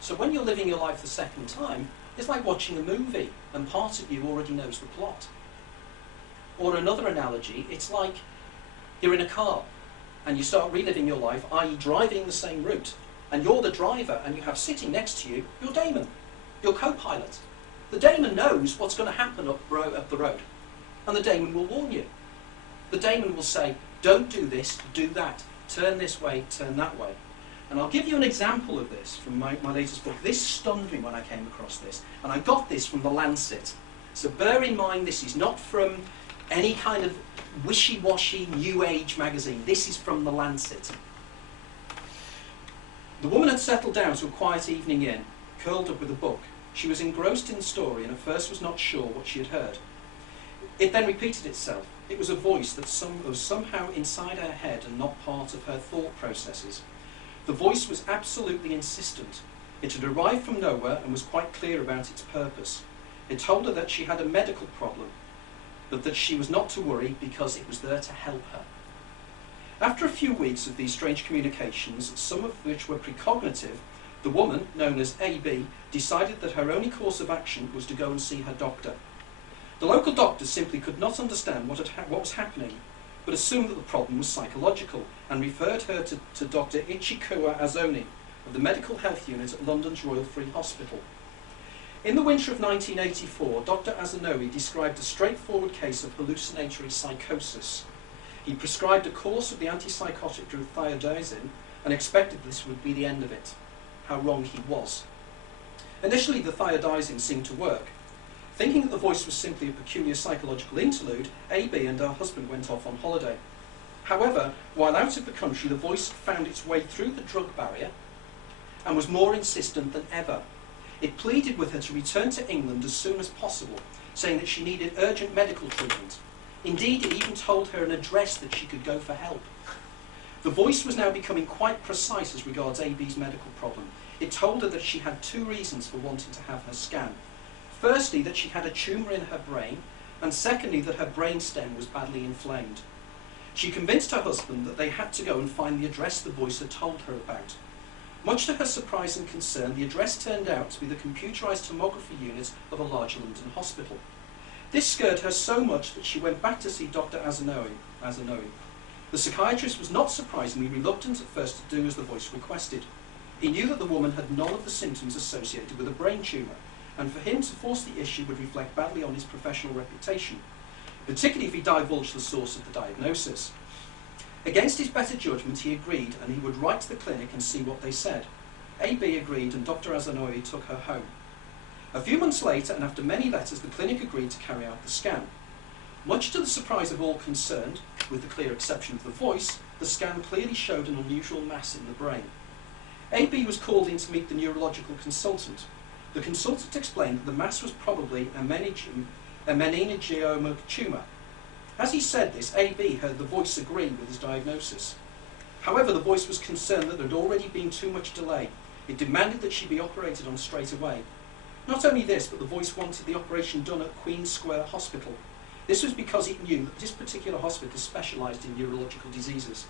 So when you're living your life the second time, it's like watching a movie, and part of you already knows the plot. Or another analogy, it's like you're in a car, and you start reliving your life, i.e. driving the same route, and you're the driver, and you have sitting next to you your daemon, your co-pilot. The daemon knows what's going to happen up the road, and the daemon will warn you. The daemon will say, don't do this, do that, turn this way, turn that way. And I'll give you an example of this from my latest book. This stunned me when I came across this, and I got this from The Lancet. So bear in mind, this is not from any kind of wishy-washy New Age magazine. This is from The Lancet. The woman had settled down to a quiet evening inn, curled up with a book. She was engrossed in the story and at first was not sure what she had heard. It then repeated itself. It was a voice that was somehow inside her head and not part of her thought processes. The voice was absolutely insistent. It had arrived from nowhere and was quite clear about its purpose. It told her that she had a medical problem, but that she was not to worry because it was there to help her. After a few weeks of these strange communications, some of which were precognitive, the woman, known as AB, decided that her only course of action was to go and see her doctor. The local doctor simply could not understand what was happening, but assumed that the problem was psychological and referred her to Dr. Ichikuwa Azoni of the Medical Health Unit at London's Royal Free Hospital. In the winter of 1984, Dr. Azanowi described a straightforward case of hallucinatory psychosis. He prescribed a course of the antipsychotic drug thiazide and expected this would be the end of it. How wrong he was. Initially, the thiazide seemed to work. Thinking that the voice was simply a peculiar psychological interlude, AB and her husband went off on holiday. However, while out of the country, the voice found its way through the drug barrier and was more insistent than ever. It pleaded with her to return to England as soon as possible, saying that she needed urgent medical treatment. Indeed, it even told her an address that she could go for help. The voice was now becoming quite precise as regards AB's medical problem. It told her that she had two reasons for wanting to have her scan. Firstly, that she had a tumour in her brain, and secondly, that her brainstem was badly inflamed. She convinced her husband that they had to go and find the address the voice had told her about. Much to her surprise and concern, the address turned out to be the computerised tomography unit of a large London hospital. This scared her so much that she went back to see Dr. Azanowi. The psychiatrist was not surprisingly reluctant at first to do as the voice requested. He knew that the woman had none of the symptoms associated with a brain tumour, and for him to force the issue would reflect badly on his professional reputation, particularly if he divulged the source of the diagnosis. Against his better judgment, he agreed, and he would write to the clinic and see what they said. AB agreed, and Dr. Azanowi took her home. A few months later, and after many letters, the clinic agreed to carry out the scan. Much to the surprise of all concerned, with the clear exception of the voice, the scan clearly showed an unusual mass in the brain. AB was called in to meet the neurological consultant. The consultant explained that the mass was probably a meningioma tumour. As he said this, AB heard the voice agree with his diagnosis. However, the voice was concerned that there had already been too much delay. It demanded that she be operated on straight away. Not only this, but the voice wanted the operation done at Queen Square Hospital. This was because it knew that this particular hospital specialised in neurological diseases.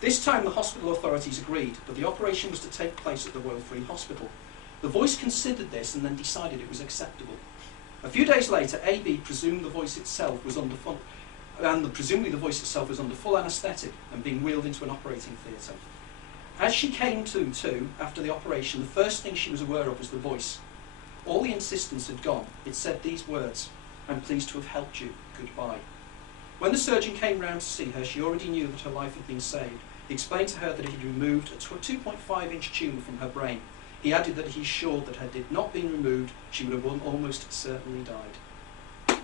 This time the hospital authorities agreed, but the operation was to take place at the Royal Free Hospital. The voice considered this and then decided it was acceptable. A few days later, AB presumed the voice itself was under full anaesthetic and being wheeled into an operating theatre. As she came to after the operation, the first thing she was aware of was the voice. All the insistence had gone. It said these words: "I'm pleased to have helped you. Goodbye." When the surgeon came round to see her, she already knew that her life had been saved. He explained to her that he had removed a 2.5-inch tumour from her brain. He added that he's sure that had it not been removed, she would have almost certainly died.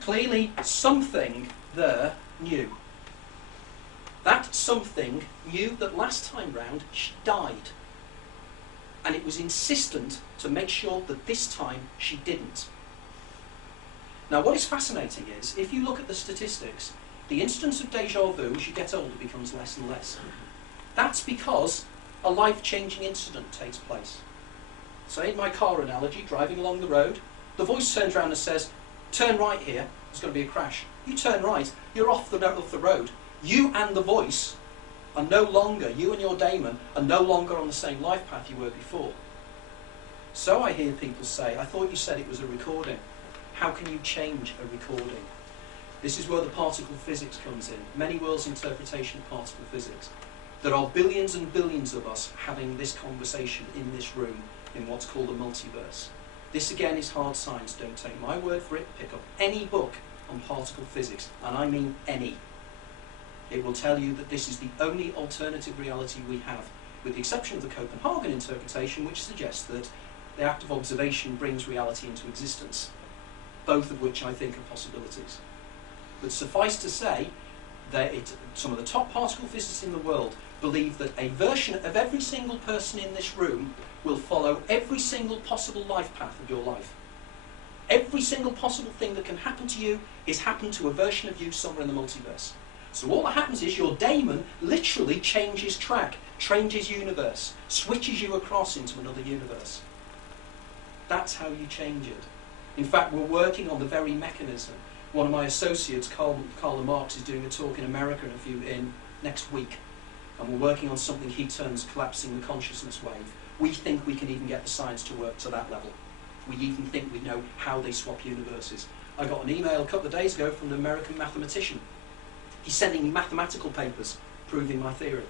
Clearly, something there knew. That something knew that last time round she died. And it was insistent to make sure that this time she didn't. Now, what is fascinating is, if you look at the statistics, the instance of déjà vu as you get older becomes less and less. That's because a life-changing incident takes place. Say, in my car analogy, driving along the road, the voice turns around and says, "Turn right here, there's going to be a crash." You turn right, you're off the road. You and the voice are no longer, you and your Daemon are no longer on the same life path you were before. So I hear people say, "I thought you said it was a recording." How can you change a recording? This is where the particle physics comes in. Many worlds interpretation of particle physics. There are billions and billions of us having this conversation in this room in what's called a multiverse. This again is hard science, don't take my word for it. Pick up any book on particle physics, and I mean any. It will tell you that this is the only alternative reality we have, with the exception of the Copenhagen interpretation, which suggests that the act of observation brings reality into existence, both of which I think are possibilities. But suffice to say that some of the top particle physicists in the world believe that a version of every single person in this room will follow every single possible life path of your life. Every single possible thing that can happen to you is happened to a version of you somewhere in the multiverse. So all that happens is your Daemon literally changes track, changes universe, switches you across into another universe. That's how you change it. In fact, we're working on the very mechanism. One of my associates, Carla Marks, is doing a talk in America in next week. And we're working on something he terms collapsing the consciousness wave. We think we can even get the science to work to that level. We even think we know how they swap universes. I got an email a couple of days ago from an American mathematician. He's sending me mathematical papers proving my theory.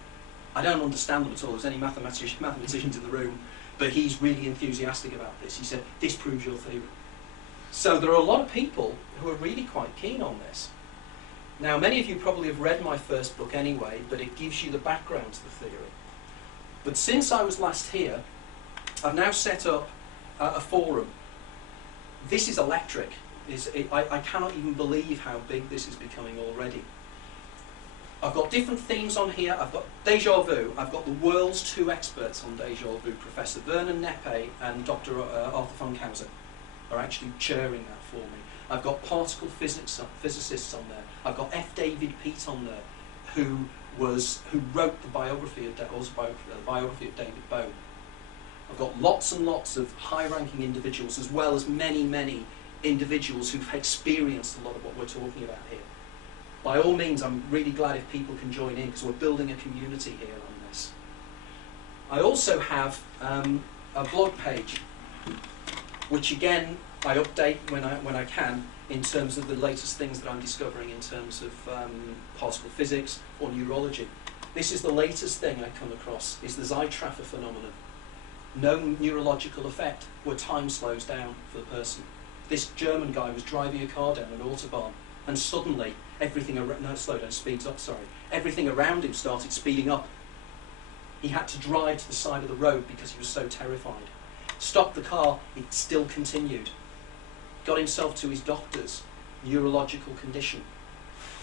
I don't understand them at all. There's any mathematicians in the room, but he's really enthusiastic about this. He said, "This proves your theory." So there are a lot of people who are really quite keen on this. Now, many of you probably have read my first book anyway, but it gives you the background to the theory. But since I was last here, I've now set up a forum. This is electric. I cannot even believe how big this is becoming already. I've got different themes on here. I've got déjà vu. I've got the world's two experts on déjà vu, Professor Vernon Neppe and Dr. Arthur Funkhauser, are actually chairing that for me. I've got particle physicists on there. I've got F. David Peake on there, who wrote the biography of David Bohm. I've got lots and lots of high-ranking individuals, as well as many, many individuals who've experienced a lot of what we're talking about here. By all means, I'm really glad if people can join in, because we're building a community here on this. I also have a blog page, which again I update when I can, in terms of the latest things that I'm discovering in terms of particle physics or neurology. This is the latest thing I come across, is the Zeitraffer phenomenon. No neurological effect where time slows down for the person. This German guy was driving a car down an autobahn, and suddenly everything around him started speeding up. He had to drive to the side of the road because he was so terrified. Stopped the car, it still continued. Got himself to his doctor's neurological condition.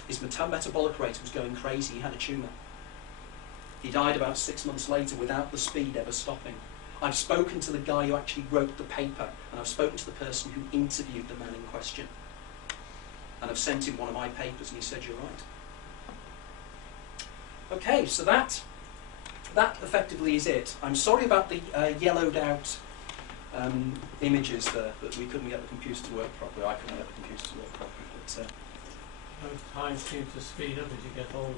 His metabolic rate was going crazy, he had a tumour. He died about 6 months later without the speed ever stopping. I've spoken to the guy who actually wrote the paper, and I've spoken to the person who interviewed the man in question. And I've sent him one of my papers, and he said, you're right. Okay, so that effectively is it. I'm sorry about the yellowed out images there, that we couldn't get the computer to work properly. I couldn't get the computer to work properly. But, most times seem to speed up as you get older.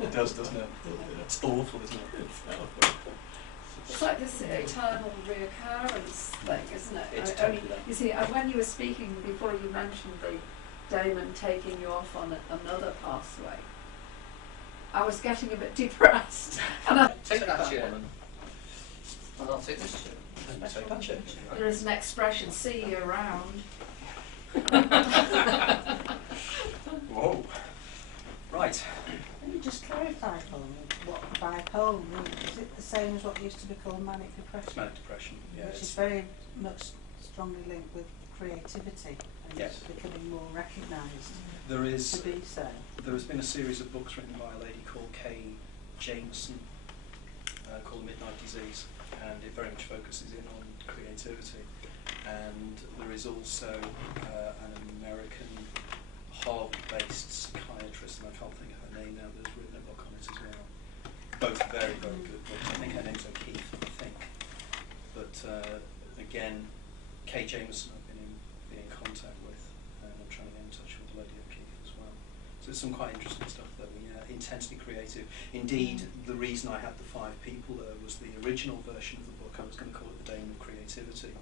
it does, doesn't it? It's awful, isn't it? It's like this eternal reoccurrence thing, isn't it? It's totally that. You see, when you were speaking before, you mentioned the Daemon taking you off on another pathway. I was getting a bit depressed. And Take that chair. one and Well, I'll take this chair. take that chair. there is an expression, see you around. Whoa. Right. Can you just clarify for me what bipolar means? Is it the same as what used to be called manic It's depression? manic depression. Yeah. Which is It's, very much strongly linked with creativity and Yes. becoming more recognised there is. to be so. There has been a series of books written by a lady called Kay Jameson called Midnight Disease, and it very much focuses in on creativity. And there is also an American Harvard-based psychiatrist, and I can't think of her name now, that's written a book on it as well. Both very, very good books. I think her name's O'Keefe, I think. But again, Kay Jameson I've been in contact with, and I'm trying to get in touch with the lady O'Keefe as well. So there's some quite interesting stuff there. Intensely creative. Indeed, the reason I had the 5 people there was the original version of the book. I was going to call it The Daemon of Creativity,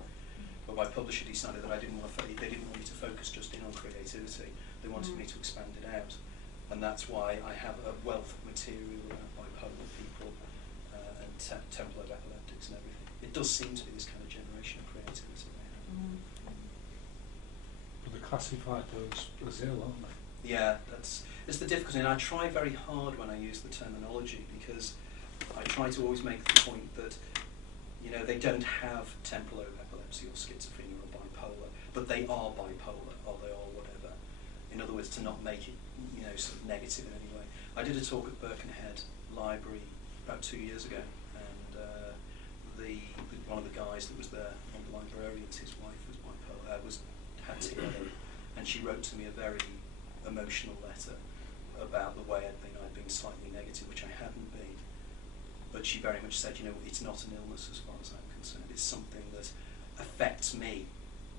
but my publisher decided that they didn't want me to focus just in on creativity. They wanted me to expand it out, and that's why I have a wealth of material around bipolar people and temporal epileptics and everything. It does seem to be this kind of generation of creativity they have. But they classify those as ill, aren't they? Yeah, it's the difficulty, and I try very hard when I use the terminology, because I try to always make the point that, you know, they don't have temporal epilepsy or schizophrenia or bipolar, but they are bipolar, or they are whatever. In other words, to not make it, you know, sort of negative in any way. I did a talk at Birkenhead Library about 2 years ago, and one of the guys that was there, one of the librarians, his wife was bipolar, had TIA, and she wrote to me a very emotional letter about the way I'd been slightly negative, which I hadn't been. But she very much said, you know, it's not an illness as far as I'm concerned. It's something that affects me,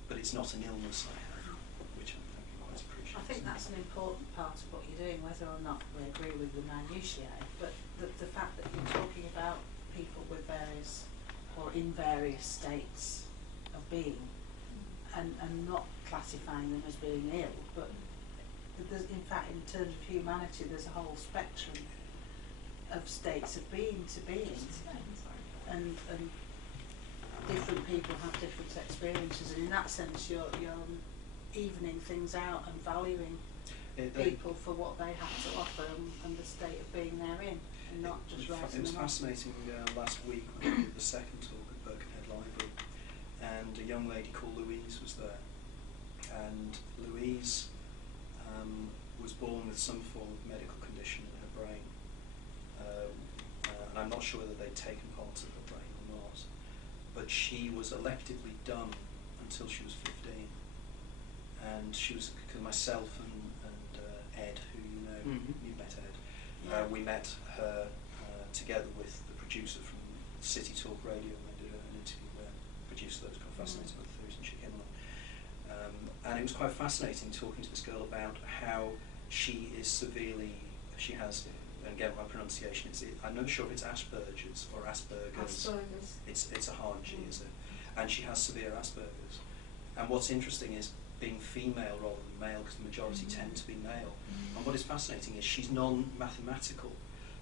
but it's not an illness I have, which I quite appreciate. I think that's an important part of what you're doing, whether or not we agree with the minutiae, but the fact that you're talking about people with various or in various states of being and not classifying them as being ill, but there's, in fact, in terms of humanity, there's a whole spectrum of states of being to being, and different people have different experiences, and in that sense you're evening things out and valuing people for what they have to offer and the state of being they're in, and not just writing It was them off. fascinating last week when I did the second talk at Birkenhead Library, and a young lady called Louise was there, and Louise was born with some form of medical condition in her brain, and I'm not sure whether they'd taken parts of her brain or not, but she was electively dumb until she was 15, and she was, because myself and Ed, who you know, you met Ed, we met her together with the producer from City Talk Radio, and they did an interview where the producer that was quite fascinated by the theories, and she came on. And it was quite fascinating talking to this girl about how she is severely, she has, and again my pronunciation is, I'm not sure if it's Asperger's or Asperger's. It's a hard G, is it? And she has severe Asperger's. And what's interesting is being female rather than male, because the majority tend to be male. And what is fascinating is she's non-mathematical,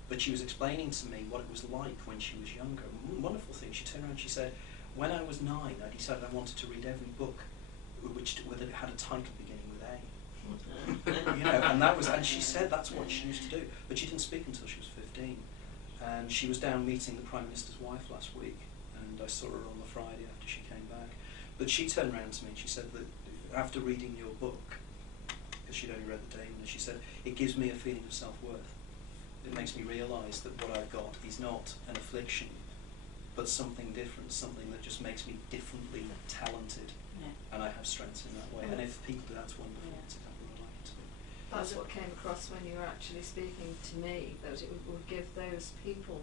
but she was explaining to me what it was like when she was younger. Wonderful thing, she turned around and she said, when I was 9, I decided I wanted to read every book whether it had a title beginning with A. You know, and she said that's what she used to do. But she didn't speak until she was 15. And she was down meeting the Prime Minister's wife last week, and I saw her on the Friday after she came back. But she turned around to me and she said that after reading your book, because she'd only read the Daemon, she said, it gives me a feeling of self-worth. It makes me realise that what I've got is not an affliction, but something different, something that just makes me differently talented, Yeah. and I have strengths in that way. And if people do, that's wonderful. Yeah. That's exactly what I like it to be. That's what came across when you were actually speaking to me, that it would give those people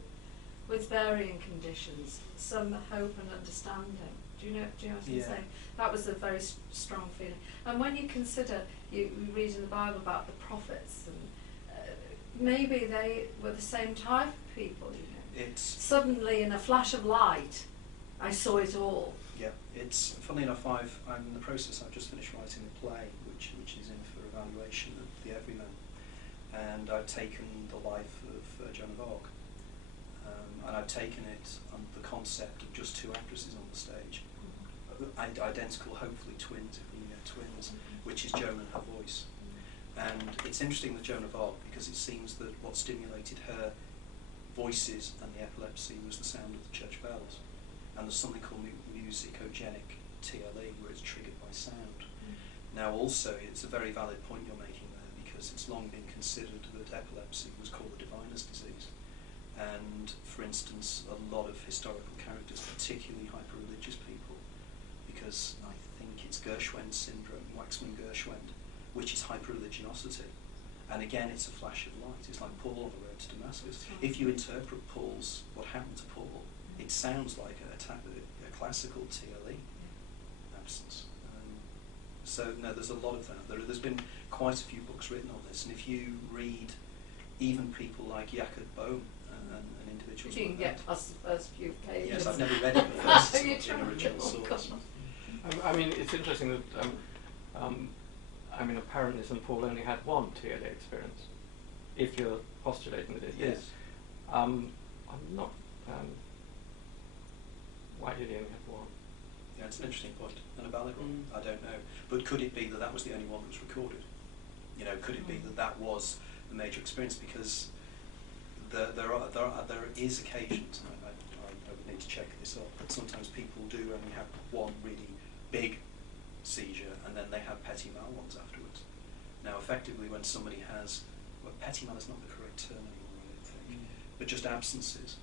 with varying conditions some hope and understanding. Do you know what I'm Yeah. saying? That was a very strong feeling. And when you consider, you read in the Bible about the prophets, and maybe they were the same type of people, you know. It's Suddenly, in a flash of light, I saw it all. Yeah, it's funnily enough. I'm in the process. I've just finished writing a play, which is in for evaluation at the Everyman, and I've taken the life of Joan of Arc, and I've taken it on the concept of just two actresses on the stage, identical, hopefully twins, if we can get twins, which is Joan and her voice. And it's interesting with Joan of Arc because it seems that what stimulated her voices and the epilepsy was the sound of the church bells. And there's something called musicogenic TLE, where it's triggered by sound. Now also, it's a very valid point you're making there, because it's long been considered that epilepsy was called the diviner's disease. And for instance, a lot of historical characters, particularly hyper-religious people, because I think it's Gershwin's syndrome, Waxman-Gershwin, which is hyper-religiosity. And again, it's a flash of light. It's like Paul on the road to Damascus. If you interpret what happened to Paul, it sounds like a classical TLE absence. So no, there's a lot of that. There's been quite a few books written on this, and if you read even people like Jakob Bohm and individuals You can like get that. past the first few pages. Yes, I've never read it, but it's You're not trying an to original get source. I mean, it's interesting that apparently St. Paul only had one TLA experience, if you're postulating that it Yes. is. I'm not. Why did he only have one? Yeah, it's an interesting point, and a valid one. I don't know, but could it be that that was the only one that was recorded? You know, could it be that that was the major experience? Because there is occasions, and I would need to check this up, but sometimes people do only have one really big seizure, and then they have petit mal ones afterwards. Now, effectively, when somebody has, well, petit mal is not the correct term anymore, I don't think, but just absences,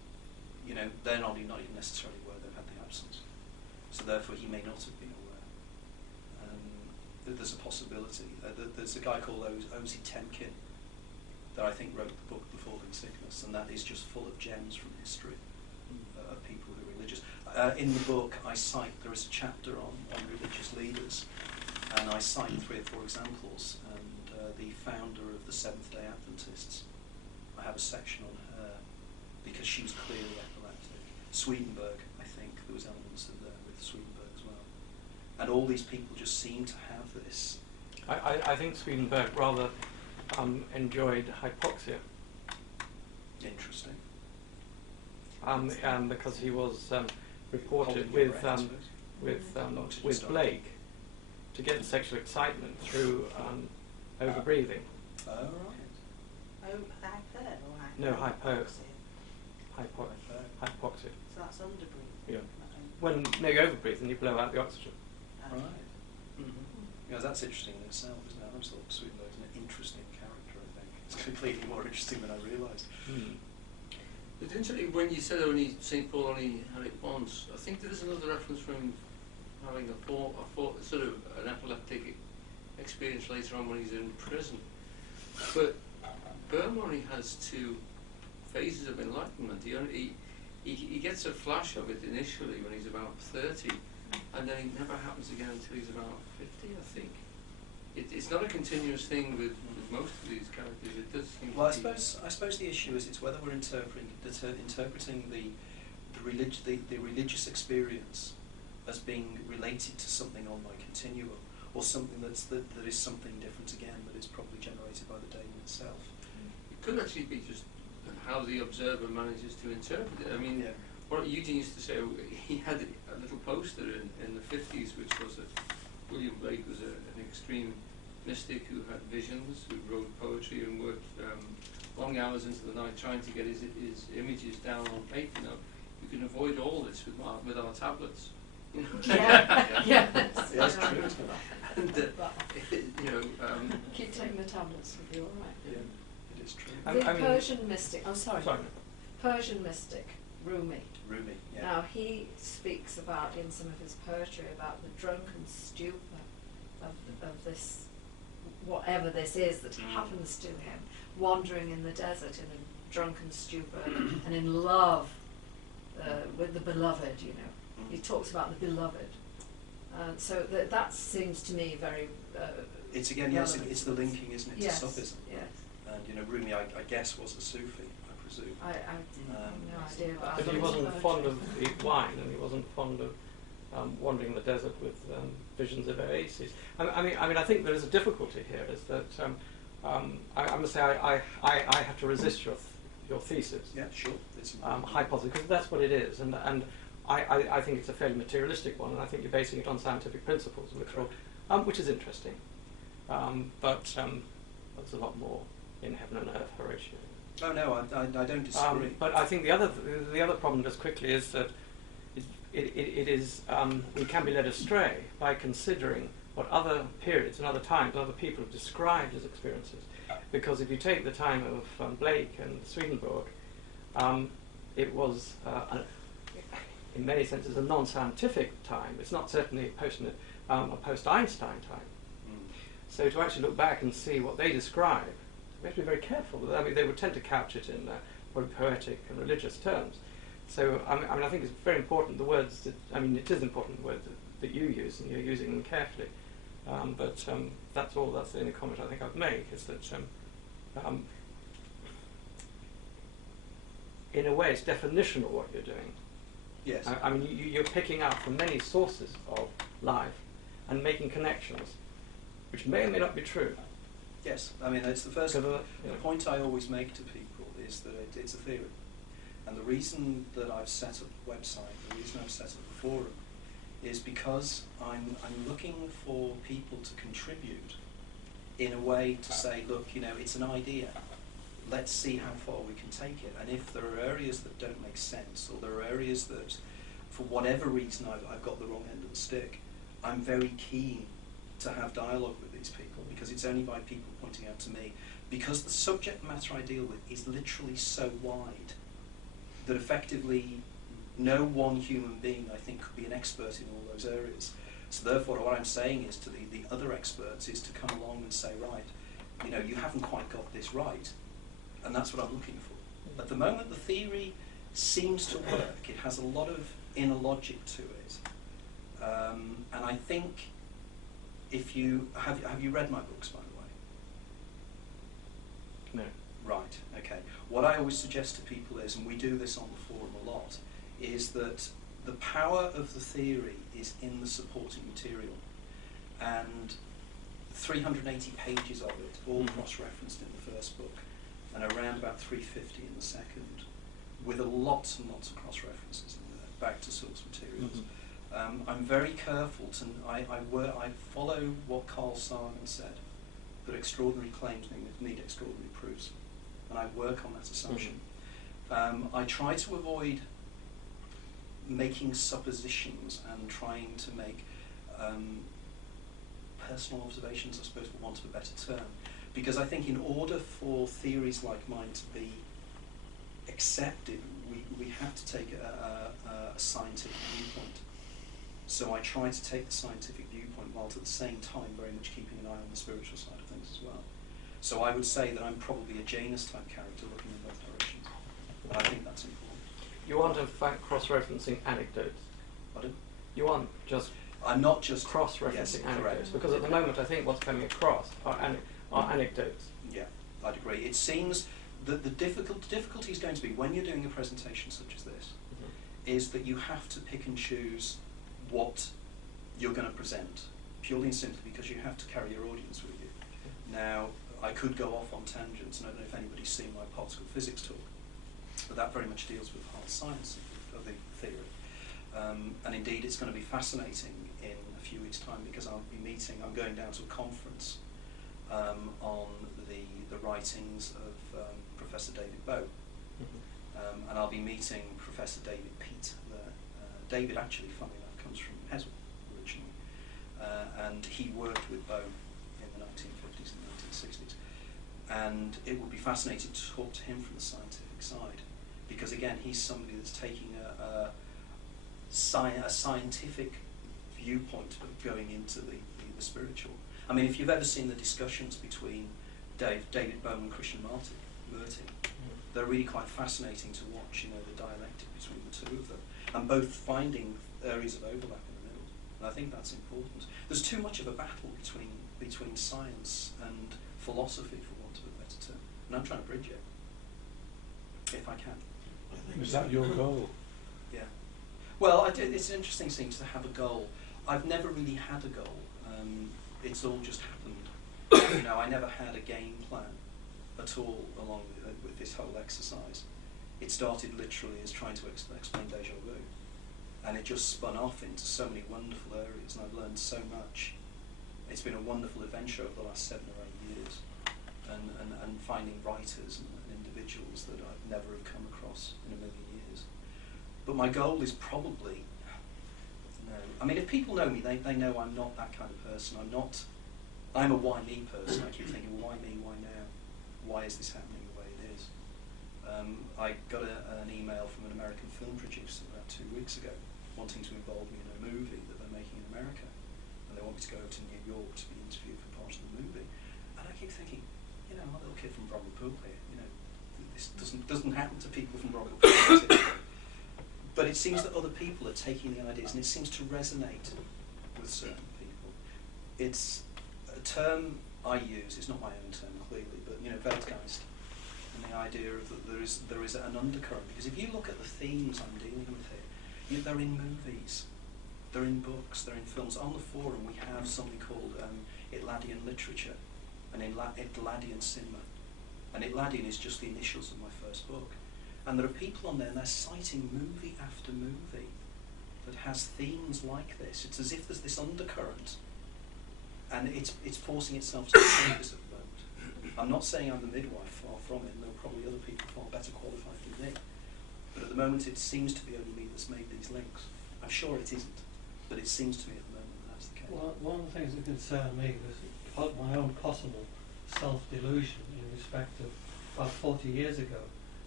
you know, they're not even necessarily aware they've had the absence. So therefore, he may not have been aware. There's a possibility. There's a guy called Ozzy Temkin that I think wrote the book The Falling Sickness, and that is just full of gems from history of people who are religious. In the book, I cite, there is a chapter on religious leaders, and I cite 3 or 4 examples, and the founder of the Seventh-day Adventists, I have a section on her, because she was clearly epileptic. Swedenborg, I think, there was elements of there with Swedenborg as well. And all these people just seem to have this. I think Swedenborg rather enjoyed hypoxia. Interesting. Because he was reported Holding your breath, I suppose. with Blake to get sexual excitement through overbreathing. Oh, right. Oh, hyper or hypo? No, hypo. Hypoxia. Hypoxia. So that's underbreathing. Yeah. not over- When you overbreathe and you blow out the oxygen. Okay. Right. Yeah, that's interesting in itself, isn't it? I always thought Swedenborg's an interesting character, I think. It's completely more interesting than I realised. But interestingly, when you said only St. Paul only had it once, I think there is another reference from having sort of an epileptic experience later on when he's in prison. But Bohm only has 2 phases of enlightenment. He gets a flash of it initially when he's about 30, and then it never happens again until he's about 50, I think. It's not a continuous thing with most of these characters. It does seem Well, to be. I suppose the issue is it's whether we're interpreting the religious experience as being related to something on my continuum, or something that is something different again, that is probably generated by the daemon itself. It could actually be just how the observer manages to interpret it. I mean, Yeah. what Eugene used to say, he had a little poster in the 50s, which was that William Blake was an extreme mystic who had visions, who wrote poetry and worked long hours into the night trying to get his images down on paper. You know, you can avoid all this with our tablets. You know? Yeah, yeah. That's true, isn't it? And, you know, Keep taking the tablets with you, all right? Yeah, it is true. The Persian mystic, oh sorry, Sorry. Persian mystic, Rumi. Rumi, yeah. Now he speaks about, in some of his poetry, about the drunken stupor of this, whatever this is that happens to him, wandering in the desert in a drunken stupor and in love with the beloved, you know. He talks about the beloved. So that seems to me very It's again, yes, relevant. it's the linking, isn't it, Yes, to Sufism. yes. And you know, Rumi, I guess, was a Sufi, I presume. I have no idea about But he his wasn't poetry. fond of wine, and he wasn't fond of wandering in the desert with visions of oases. I mean, I think there is a difficulty here. Is that I must say I have to resist your thesis. Yeah, sure. It's Hypothesis, because that's what it is, and I think it's a fairly materialistic one, and I think you're basing it on scientific principles, which is interesting. But there's a lot more in heaven and earth, Horatio. Oh no, I don't disagree. But I think the other problem, just quickly, is that it is we can be led astray by considering what other periods and other times, other people have described as experiences. Because if you take the time of Blake and Swedenborg, it was, in many senses, a non-scientific time. It's not certainly a post-Einstein time. So to actually look back and see what they describe, we have to be very careful. I mean, they would tend to couch it in very poetic and religious terms. So I mean, I think it's very important the words that, I mean, it is important the words that you use, and you're using them carefully. But that's all. That's the only comment I think I'd make, is that in a way it's definitional what you're doing. Yes. I mean, you're picking up from many sources of life and making connections, which may or may not be true. Yes, I mean, it's the first You know. the point I always make to people is that it's a theory. And the reason that I've set up a website, the reason I've set up a forum, is because I'm looking for people to contribute in a way to say, look, you know, it's an idea. Let's see how far we can take it. And if there are areas that don't make sense, or there are areas that, for whatever reason, I've got the wrong end of the stick, I'm very keen to have dialogue with these people, because it's only by people pointing out to me, because the subject matter I deal with is literally so wide that effectively no one human being, I think, could be an expert in all those areas. So therefore what I'm saying is to the other experts is to come along and say, right, you know, you haven't quite got this right, and that's what I'm looking for. At the moment the theory seems to work. It has a lot of inner logic to it. And I think if you have you read my books, by the way? No. Right, okay. What I always suggest to people is, and we do this on the forum a lot, is that the power of the theory is in the supporting material. And 380 pages of it, all cross-referenced in the first book, and around about 350 in the second, with lots and lots of cross-references in there, back to source materials. I'm very careful to, I follow what Carl Sagan said, that extraordinary claims need extraordinary proofs, and I work on that assumption. I try to avoid making suppositions and trying to make personal observations, I suppose, for want of a better term, because I think in order for theories like mine to be accepted, we have to take a scientific viewpoint. So I try to take the scientific viewpoint while at the same time very much keeping an eye on the spiritual side of things as well. So I would say that I'm probably a Janus type character looking in both directions, and I think that's important. You aren't, in fact, cross-referencing anecdotes. Pardon? You aren't just I'm not just cross-referencing yes, anecdotes, correct. because at the moment I think what's coming across are anecdotes. Yeah, I'd agree. It seems that the difficulty is going to be, when you're doing a presentation such as this, is that you have to pick and choose what you're going to present, purely and simply because you have to carry your audience with you. Now, I could go off on tangents, and I don't know if anybody's seen my particle physics talk, but that very much deals with hard science of the theory. And indeed, it's going to be fascinating in a few weeks' time, because I'm going down to a conference on the writings of Professor David Bowe. And I'll be meeting Professor David Peake there. David, actually, funnily enough, comes from Heswell originally, and he worked with Bowe in the 1950s and 1960s. And it would be fascinating to talk to him from the scientific side, because again, he's somebody that's taking a scientific viewpoint of going into the spiritual. I mean, if you've ever seen the discussions between David Bohm and Christian Murty, they're really quite fascinating to watch, the dialectic between the two of them, and both finding areas of overlap in the middle. And I think that's important. There's too much of a battle between science and philosophy, for want of a better term, and I'm trying to bridge it, if I can. Is that your goal? Yeah. Well, it's an interesting thing to have a goal. I've never really had a goal. It's all just happened. I never had a game plan at all along with this whole exercise. It started literally as trying to explain déjà vu, and it just spun off into so many wonderful areas, and I've learned so much. It's been a wonderful adventure over the last 7 or 8 years, and finding writers and individuals that I've never have come across in a million years. But my goal is probably, I mean, if people know me, they know I'm not that kind of person. I'm a why me person. I keep thinking, why me, why now? Why is this happening the way it is? I got an email from an American film producer about 2 weeks ago, wanting to involve me in a movie that they're making in America. And they want me to go to New York to be interviewed for part of the movie. And I keep thinking, I'm a little kid from Bromley here. This doesn't happen to people from Bromley. But it seems that other people are taking the ideas, and it seems to resonate with certain people. It's a term I use. It's not my own term, clearly, but Weltgeist, and the idea of that there is an undercurrent. Because if you look at the themes I'm dealing with here, they're in movies, they're in books, they're in films. On the forum, we have something called Itladian literature, and Itladian cinema. And Itladian is just the initials of my first book. And there are people on there, and they're citing movie after movie that has themes like this. It's as if there's this undercurrent, and it's forcing itself to the surface at the moment. I'm not saying I'm the midwife, far from it, and there are probably other people far better qualified than me. But at the moment, it seems to be only me that's made these links. I'm sure it isn't, but it seems to me at the moment that that's the case. Well, one of the things that concerned me was my own possible self-delusion in respect of about 40 years ago.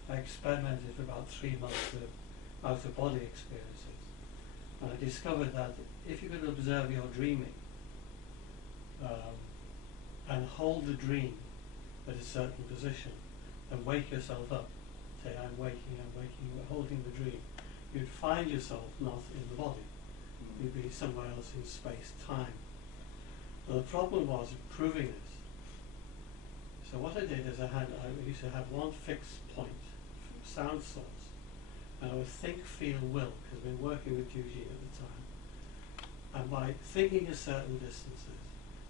I experimented for about 3 months with out-of-body experiences, and I discovered that if you could observe your dreaming and hold the dream at a certain position and wake yourself up, say I'm waking, holding the dream, you'd find yourself not in the body. You'd be somewhere else in space-time. Well, the problem was proving this. So what I did is I used to have one fixed point, sound source, and I would think, feel, will, because I've been working with Eugene at the time. And by thinking at certain distances,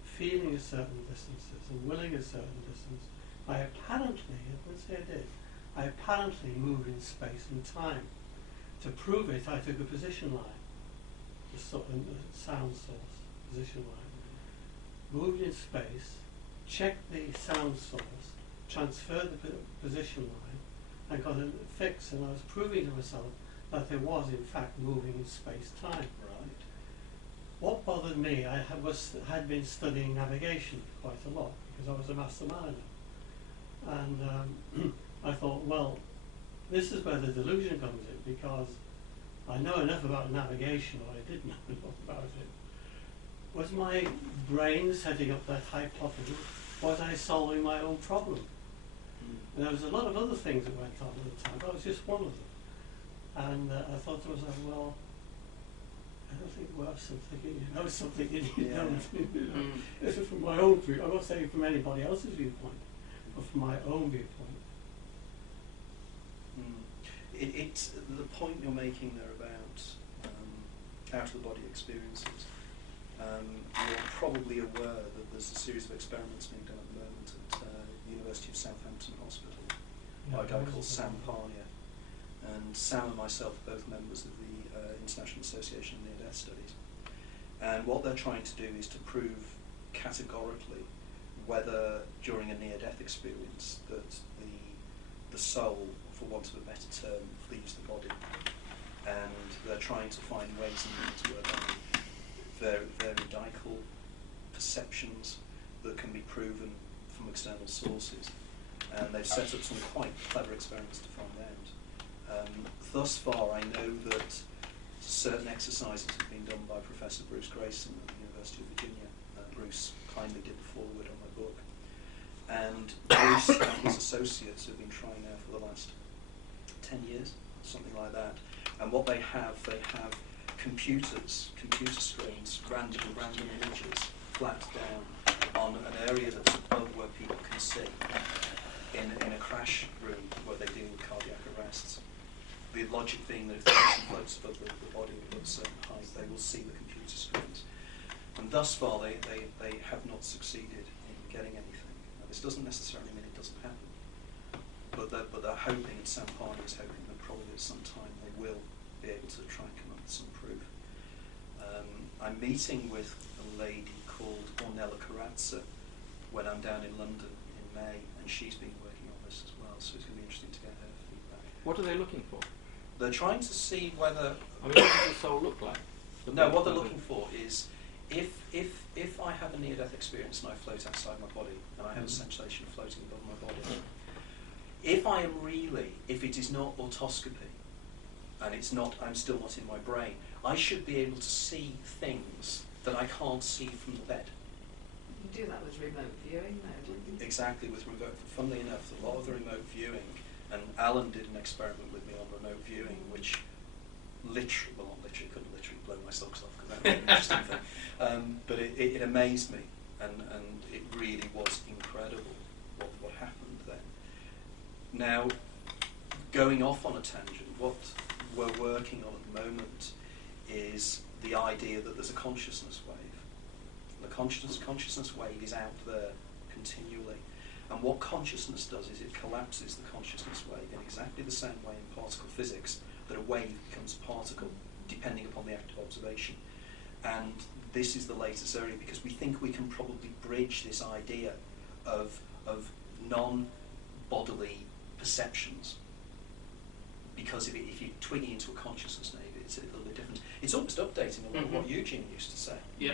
feeling at certain distances, and willing at certain distance, I apparently moved in space and time. To prove it, I took a position line, the sound source, position line, moved in space, checked the sound source, transferred the position line, and got a fix, and I was proving to myself that there was in fact moving in space-time. Right. What bothered me, I had been studying navigation quite a lot, because I was a master mariner. And I thought, well, this is where the delusion comes in, because I know enough about navigation, or I did know enough about it. Was my brain setting up that hypothesis? Was I solving my own problem? And there was a lot of other things that went on at the time, but I was just one of them. And I thought to myself, well, I don't think something you don't. This is from my own view. I'm not saying from anybody else's viewpoint, but from my own viewpoint. It's the point you're making there about out-of-the-body experiences. You're probably aware that there's a series of experiments being done at the moment at the University of Southampton Hospital by a guy called Sam Parnia. And Sam and myself are both members of the International Association of Near-Death Studies. And what they're trying to do is to prove categorically whether during a near-death experience that the soul, for want of a better term, leaves the body. And they're trying to find ways and means where veridical perceptions that can be proven from external sources, and they've set up some quite clever experiments to find out. Thus far, I know that certain exercises have been done by Professor Bruce Grayson at the University of Virginia. Bruce kindly did the foreword on my book. And Bruce and his associates have been trying now for the last 10 years, something like that. And what they have computer screens, random images, flat down on an area that's above where people can see. In a crash room where they deal with cardiac arrests. The logic being that if the person floats above the body at a certain height, they will see the computer screens. And thus far, they have not succeeded in getting anything. Now, this doesn't necessarily mean it doesn't happen, but they're hoping, and Sam Parney is hoping that probably at some time they will be able to try and come up with some proof. I'm meeting with a lady called Ornella Corazza when I'm down in London in May, and she's been working on this as well, so it's going to be interesting to get her feedback. What are they looking for? They're trying to see whether... I mean, what does the soul look like? No, what they're looking for is if I have a near-death experience and I float outside my body, and I have a sensation of floating above my body, if it is not autoscopy, and I'm still not in my brain, I should be able to see things that I can't see from the bed. You do that with remote viewing, though, don't you? Exactly, with remote. Funnily enough, a lot of the remote viewing, and Alan did an experiment with me on remote viewing, which couldn't literally blow my socks off because that was an interesting thing. But it amazed me, and it really was incredible what happened then. Now, going off on a tangent, what we're working on at the moment is the idea that there's a consciousness wave. The consciousness wave is out there continually. And what consciousness does is it collapses the consciousness wave in exactly the same way in particle physics that a wave becomes a particle, depending upon the act of observation. And this is the latest area because we think we can probably bridge this idea of non-bodily perceptions. Because if you're twigging into a consciousness, maybe it's a little bit different. It's almost updating a lot of what Eugene used to say. Yeah.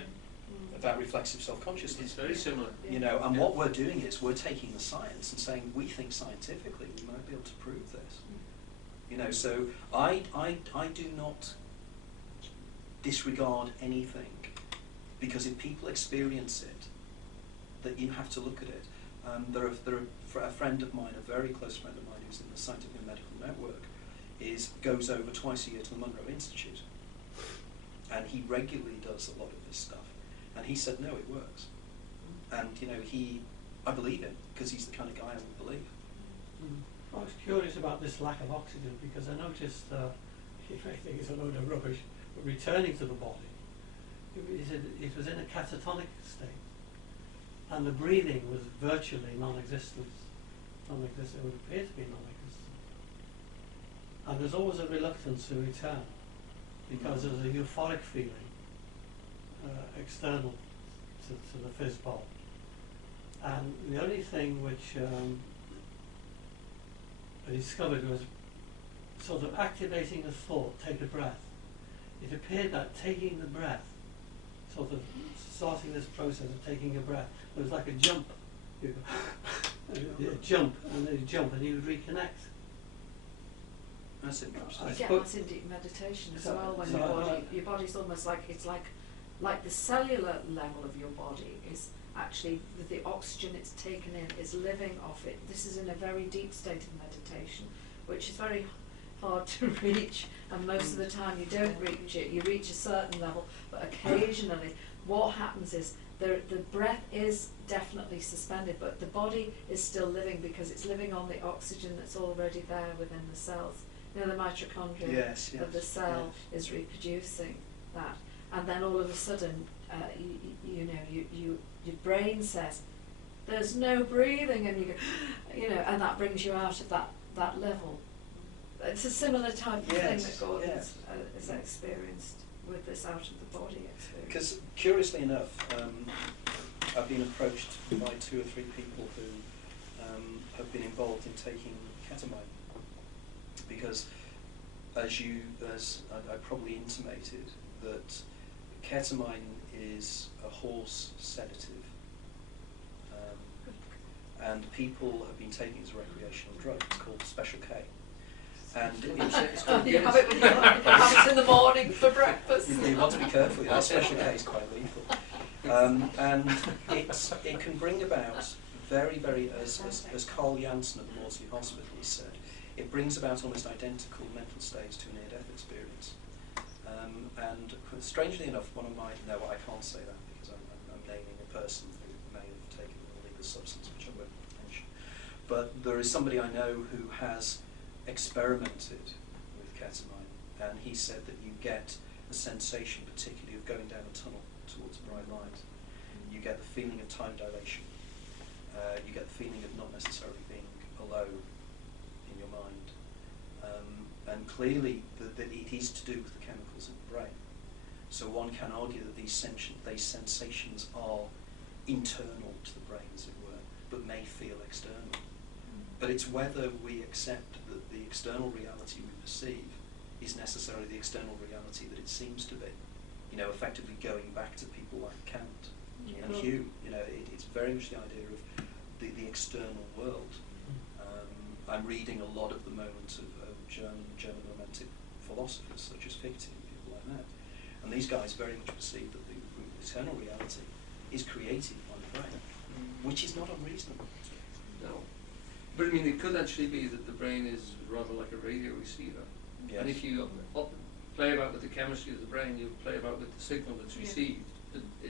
About reflexive self-consciousness. It's very similar. You know, and what we're doing is we're taking the science and saying we think scientifically we might be able to prove this. You know, so I do not disregard anything because if people experience it, that you have to look at it. There are a friend of mine, a very close friend of mine, who's in the Scientific and Medical Network, goes over twice a year to the Monroe Institute, and he regularly does a lot of this stuff. And he said, no, it works. And, you know, I believe him, because he's the kind of guy I would believe. I was curious about this lack of oxygen, because I noticed, you may think it's a load of rubbish, but returning to the body, it was in a catatonic state. And the breathing was virtually non-existent. It would appear to be non-existent. And there's always a reluctance to return, because there's a euphoric feeling external to the fizz ball. And the only thing which I discovered was sort of activating a thought, take a breath. It appeared that taking the breath, sort of starting this process of taking a breath, it was like a jump. You go, a jump, and then you jump, and you would reconnect. That's interesting. You get that in deep meditation as well, when your body's almost like, it's like the cellular level of your body is actually, with the oxygen it's taken in, is living off it. This is in a very deep state of meditation, which is very hard to reach, and most of the time you don't reach it. You reach a certain level, but occasionally what happens is the breath is definitely suspended, but the body is still living because it's living on the oxygen that's already there within the cells. You know, the mitochondria of the cell is reproducing that. And then all of a sudden, your brain says, there's no breathing, and you go, and that brings you out of that level. It's a similar type of thing that Gordon has experienced with this out of the body experience. Because curiously enough, I've been approached by 2 or 3 people who have been involved in taking ketamine. Because as I probably intimated, that ketamine is a horse sedative. and people have been taking it as a recreational drug. It's called Special K. And It's called You have Guinness. it with your have it in the morning for breakfast. you want to be careful. That Special K is quite lethal. And it can bring about very, very, as Carl Janssen at the Maudsley Hospital has said, it brings about almost identical mental states to a near-death experience. And strangely enough, one of my, no, I can't say that because I'm naming a person who may have taken an illegal substance, which I won't mention. But there is somebody I know who has experimented with ketamine, and he said that you get the sensation, particularly of going down a tunnel towards bright light. You get the feeling of time dilation. You get the feeling of not necessarily being alone in your mind. And clearly that it is to do with the chemicals in the brain. So one can argue that these sensations are internal to the brain, as it were, but may feel external. But it's whether we accept that the external reality we perceive is necessarily the external reality that it seems to be. You know, effectively going back to people like Kant and Hume. You know, it's very much the idea of the external world. I'm reading a lot at the moment of German romantic philosophers such as Fichte and people like that. And these guys very much perceive that the external reality is created by the brain, which is not unreasonable. No. But I mean, it could actually be that the brain is rather like a radio receiver. Yes. And if you play about with the chemistry of the brain, you play about with the signal that's received.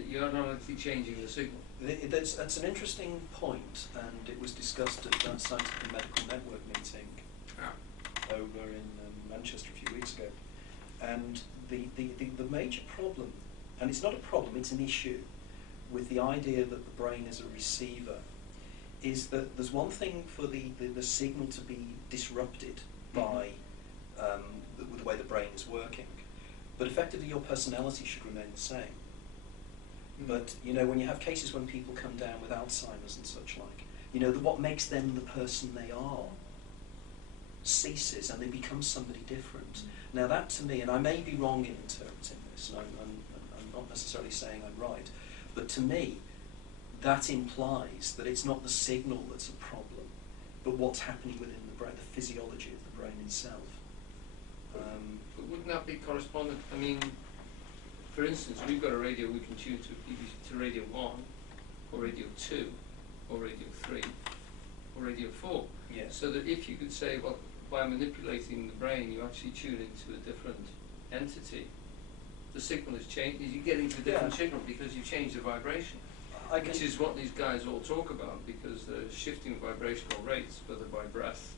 You're not actually changing the signal. That's an interesting point, and it was discussed at that Scientific and Medical Network meeting over in Manchester a few weeks ago. And the major problem, and it's not a problem, it's an issue, with the idea that the brain is a receiver, is that there's one thing for the signal to be disrupted by the way the brain is working, but effectively your personality should remain the same. But, you know, when you have cases when people come down with Alzheimer's and such like, you know, what makes them the person they are ceases and they become somebody different. Now that to me, and I may be wrong in interpreting this, and I'm not necessarily saying I'm right, but to me, that implies that it's not the signal that's a problem, but what's happening within the brain, the physiology of the brain itself. But wouldn't that be correspondent? I mean, for instance, we've got a radio we can tune to radio 1, or radio 2, or radio 3, or radio 4. Yes. So that if you could say, well, by manipulating the brain, you actually tune into a different entity, the signal is changed. You get into a different signal because you change the vibration, which is what these guys all talk about, because they're shifting vibrational rates, whether by breath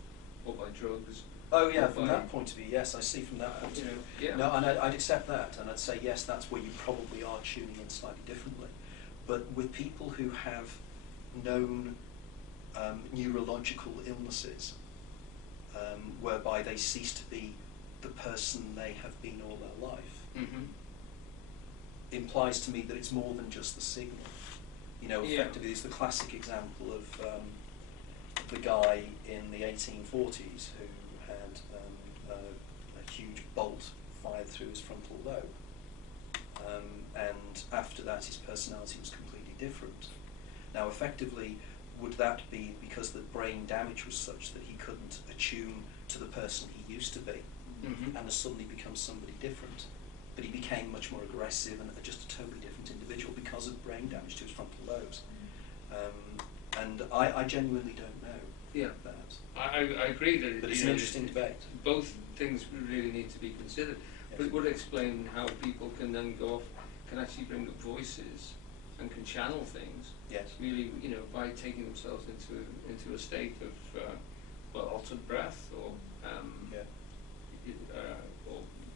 or by drugs. Oh yeah, from that point of view, yes, I see from that point of view. Yeah. No, and I'd accept that, and I'd say yes, that's where you probably are tuning in slightly differently. But with people who have known neurological illnesses, whereby they cease to be the person they have been all their life, implies to me that it's more than just the signal. You know, effectively, it's the classic example of the guy in the 1840s who had a huge bolt fired through his frontal lobe, and after that his personality was completely different. Now effectively, would that be because the brain damage was such that he couldn't attune to the person he used to be, and has suddenly become somebody different, but he became much more aggressive and just a totally different individual because of brain damage to his frontal lobes? And I genuinely don't know. Yeah, that. I agree that But it's an interesting debate. Both things really need to be considered. Yes. But it would explain how people can then go off, can actually bring up voices and can channel things. Yes. Really, you know, by taking themselves into a state of altered breath or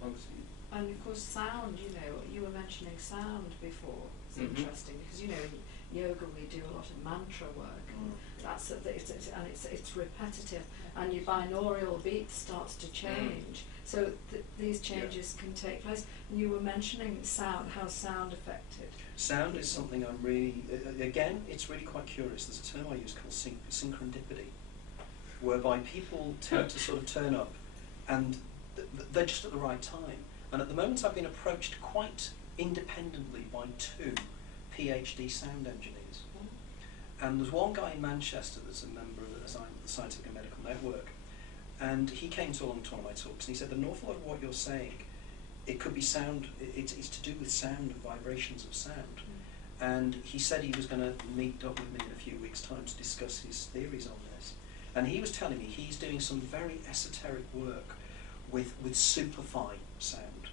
obviously. And of course, sound. You know, you were mentioning sound before. It's interesting because, you know, in yoga we do a lot of mantra work. And that's it's repetitive, and your binaural beat starts to change. So these changes can take place. And you were mentioning sound, how sound affected. Sound is something I'm really, again, it's really quite curious. There's a term I use called synchronidity, whereby people tend to sort of turn up and they're just at the right time. And at the moment I've been approached quite independently by 2 PhD sound engineers. And there's one guy in Manchester that's a member of the Scientific and Medical Network, and he came along to one of my talks, and he said that an awful lot of what you're saying, it could be sound, it's to do with sound and vibrations of sound. And he said he was going to meet up with me in a few weeks' time to discuss his theories on this. And he was telling me he's doing some very esoteric work with superfine sound.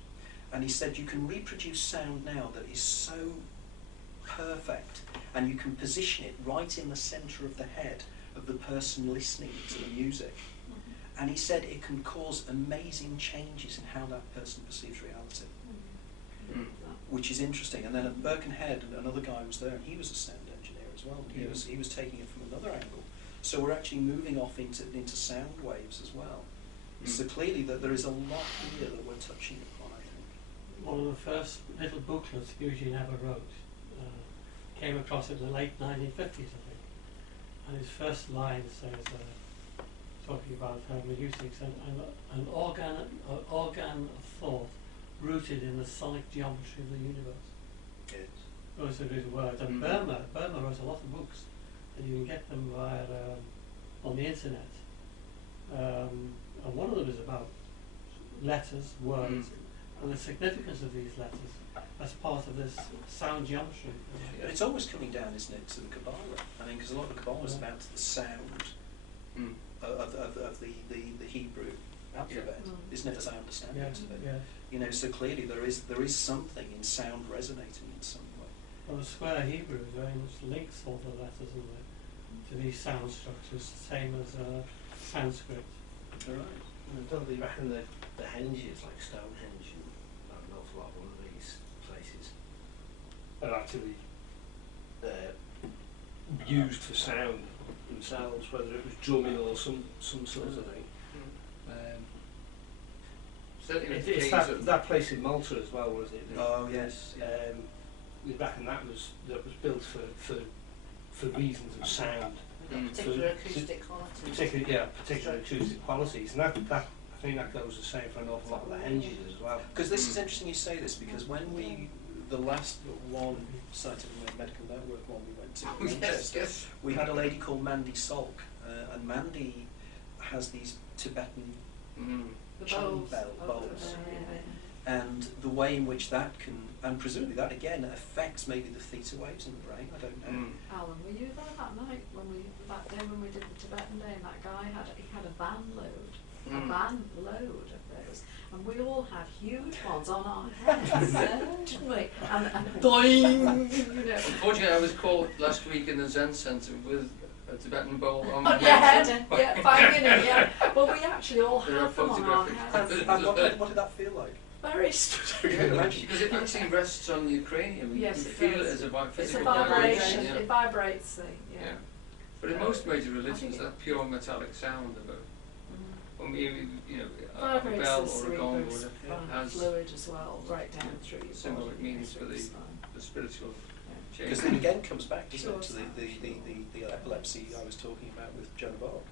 And he said you can reproduce sound now that is so perfect, and you can position it right in the centre of the head of the person listening to the music. And he said it can cause amazing changes in how that person perceives reality. Which is interesting. And then at Birkenhead, another guy was there, and he was a sound engineer as well. And he was taking it from another angle. So we're actually moving off into sound waves as well. So clearly that there is a lot here that we're touching upon, I think. One of the first little booklets Eugene ever wrote, came across it in the late 1950s, I think. And his first line says, talking about hermeneutics, an organ of thought rooted in the sonic geometry of the universe. Yes. Those are his words. And Burma wrote a lot of books, and you can get them via on the internet. And one of them is about letters, words, and the significance of these letters as part of this sound geometry. But it's always coming down, isn't it, to the Kabbalah? I mean, because a lot of the Kabbalah is about the sound of the Hebrew alphabet, isn't it, as I understand it? Yeah. You know, so clearly there is something in sound resonating in some way. Well, the square Hebrew is very much links all the letters to these sound structures, same as Sanskrit. Right. Don't they reckon the henges, like Stonehenge and an awful lot of one of these places, are actually used for sound themselves, whether it was drumming or some sort of thing. It's that place in Malta as well, was it? Oh yes. We reckon that was built for reasons of sound. Particular acoustic qualities. Particular acoustic qualities, and that I think that goes the same for an awful lot of the henges as well. Because this is interesting you say this, because when the last one, Scientific Medical Network one we went to in Manchester, we had a lady called Mandy Salk, and Mandy has these Tibetan chime bowls. And the way in which that can, and presumably that again affects maybe the theta waves in the brain, I don't know. Alan, were you there that night that day when we did the Tibetan day, and that guy had a van load of those, and we all had huge ones on our heads, didn't we? And doing, you know. Unfortunately, I was caught last week in the Zen Centre with a Tibetan bowl on my your head, banging it, yeah. Well, we actually all had them on our heads. And what did that feel like? Very strange. Because it actually rests on the cranium. You Yes, can it feel does. it as a It's a physical vibration. Yeah. It vibrates, Yeah. But in most major religions, that pure metallic sound of a, or maybe, you know, a Vibrates bell the or a gong or cerebral whatever, has fluid as well, right down through your similar body, meanings for through the spine. spiritual change. Because it again comes back, doesn't it, to Sure. the epilepsy I was talking about with Joan of Arc.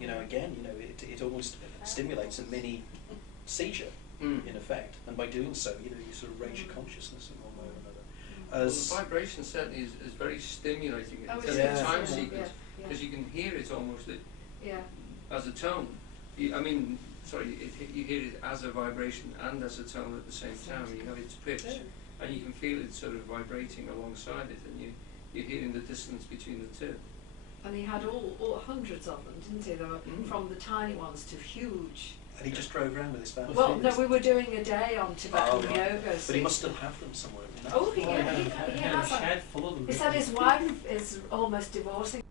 You know, again, you know, it almost stimulates a mini seizure in effect, and by doing so, you know, you sort of raise your consciousness in one way or another. Well, the vibration certainly is very stimulating in Oh, terms it of is, the time yeah, sequence, yeah. because you can hear it almost Yeah. as a tone. You hear it as a vibration and as a tone at the same time. You have its pitch, and you can feel it sort of vibrating alongside it, and you're hearing the distance between the two. And he had all hundreds of them, didn't he? They were from the tiny ones to huge. And he just drove around with his van. Well, no, we were doing a day on Tibetan yoga. But he must still have them somewhere. Oh, he He had has. a shed full of them. He said his wife is almost divorcing